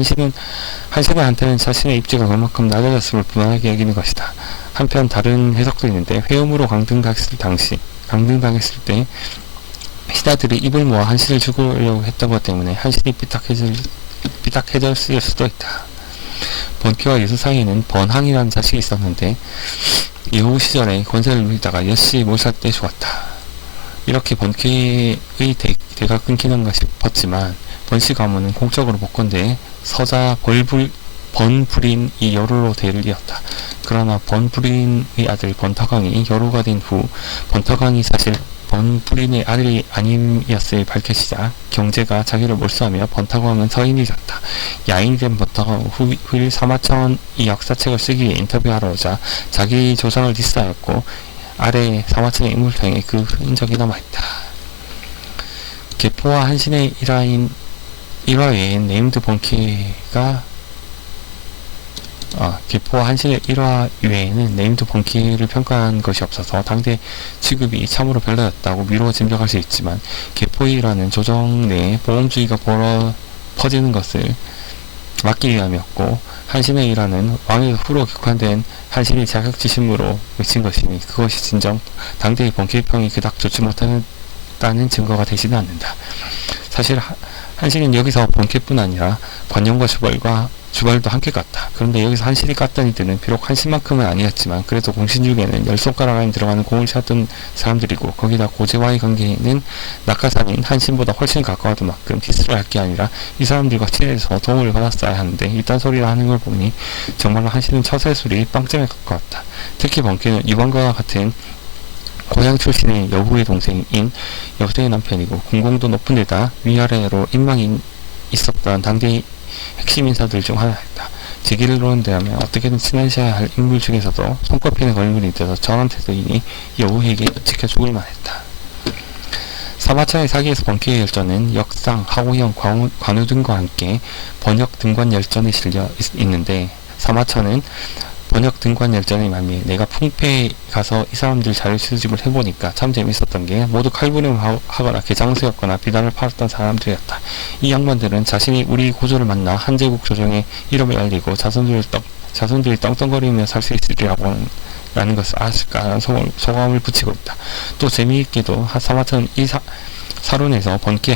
한신한테는 자신의 입지가 그만큼 낮아졌음을 분명하게 여기는 것이다. 한편 다른 해석도 있는데 회음으로 강등당했을 때 신하들이 입을 모아 한신을 죽으려고 했던 것 때문에 한신이 삐딱해졌을 수도 있다. 번케와 여수 사이에는 번항이라는 자식이 있었는데 여우 시절에 권세를 누리다가 여씨 몰살 때 죽었다. 이렇게 번케의 대가 끊기는 것이 싶었지만 번씨 가문은 공적으로 복권대에 서자 번불인이 여루로 대를 이었다. 그러나 번불인의 아들 번타강이 여루가 된 후 번타강이 사실 번불인의 아들이 아님이었을 밝혀지자 경제가 자기를 몰수하며 번타강은 서인이 졌다. 야인이 된 번타강 후일 사마천이 역사책을 쓰기 위해 인터뷰하러 오자 자기 조상을 디스하였고 아래 사마천의 인물평에 그 흔적이 남아있다. 개포와 한신의 일화 외엔 네임드 번케가 개포와 한신의 일화 외에는 네임드 번케를 평가한 것이 없어서 당대 취급이 참으로 별로였다고 미루어 짐작할 수 있지만 개포의 일화는 조정 내에 보험주의가 퍼지는 것을 막기 위함이었고 한신의 일화는 왕에서 후로 격환된 한신이 자격지심으로 외친 것이니 그것이 진정 당대의 번케평이 그닥 좋지 못했다는 증거가 되지는 않는다. 사실 한신은 여기서 번케뿐 아니라 관용과 주발도 함께 깠다. 그런데 여기서 한신이 깠던 이들은 비록 한신만큼은 아니었지만 그래도 공신중에는 10손가락 안에 들어가는 공을 찾던 사람들이고, 거기다 고재와의 관계는 낙하산인 한신보다 훨씬 가까웠던 만큼 디스를 할 게 아니라 이 사람들과 친해서 도움을 받았어야 하는데, 이딴 소리를 하는 걸 보니 정말로 한신은 처세술이 빵점에 가까웠다. 특히 번개는 유방과 같은 고향 출신의 여부의 동생인 여수의 남편이고, 군공도 높은 데다 위아래로 인망이 있었던 당대의 핵심 인사들 중 하나였다. 제기를 대하면 어떻게든 친하셔야 할 인물 중에서도 손꼽히는 걸물이 있어서 전원 태도이니 여우에게 지켜 죽을 만했다. 사마천의 사기에서 번개의 열전은 역상, 하우영, 관우 등과 함께 번역 등관 열전에 실려 있는데, 사마천은 번역 등관 열전의 말미에 내가 풍패에 가서 이 사람들 자료 수집을 해보니까 참 재밌었던 게 모두 칼부림하거나 개장수였거나 비단을 팔았던 사람들이었다. 이 양반들은 자신이 우리 고조를 만나 한제국 조정에 이름을 알리고 자손들이 떵떵거리며 살 수 있으리라고 라는 것을 알았을까라는 소감을 붙이고 있다. 또 재미있게도 사마천 이 사론에서 번개,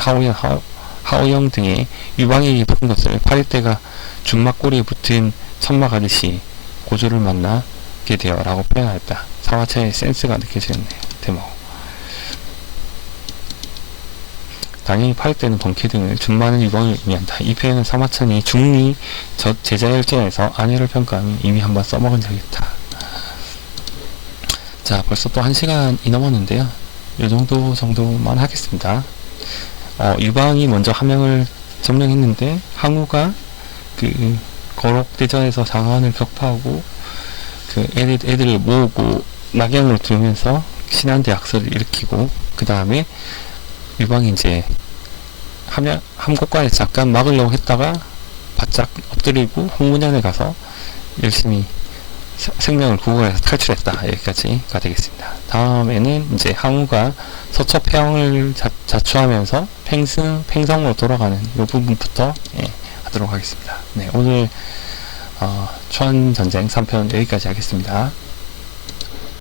하오영 등의 유방에게 붙은 것을 파리떼가 준막꼬리에 붙은 천막하듯이 고조를 만나게 되어 라고 표현하였다. 사마천의 센스가 느껴지는 대목. 당연히 파리떼는 번개 등을 준마는 유방을 의미한다. 이 표현은 사마천이 중리 제자열전에서 아내를 평가하면 이미 한번 써먹은 적이 있다. 자, 벌써 또 1시간이 넘었는데요. 이 정도만 하겠습니다. 유방이 먼저 함영을 점령했는데, 항우가 거록대전에서 장안을 격파하고 애들을 모으고 낙양으로 두면서 신한대 악설을 일으키고, 그 다음에 유방이 이제 함곡관에 잠깐 막으려고 했다가 바짝 엎드리고 홍문현에 가서 열심히 생명을 구걸해서 탈출했다. 여기까지가 되겠습니다. 다음에는 이제 항우가 서초폐왕을 자초하면서 팽성으로 돌아가는 이 부분부터 하도록 하겠습니다. 네, 오늘 초안전쟁 3편 여기까지 하겠습니다.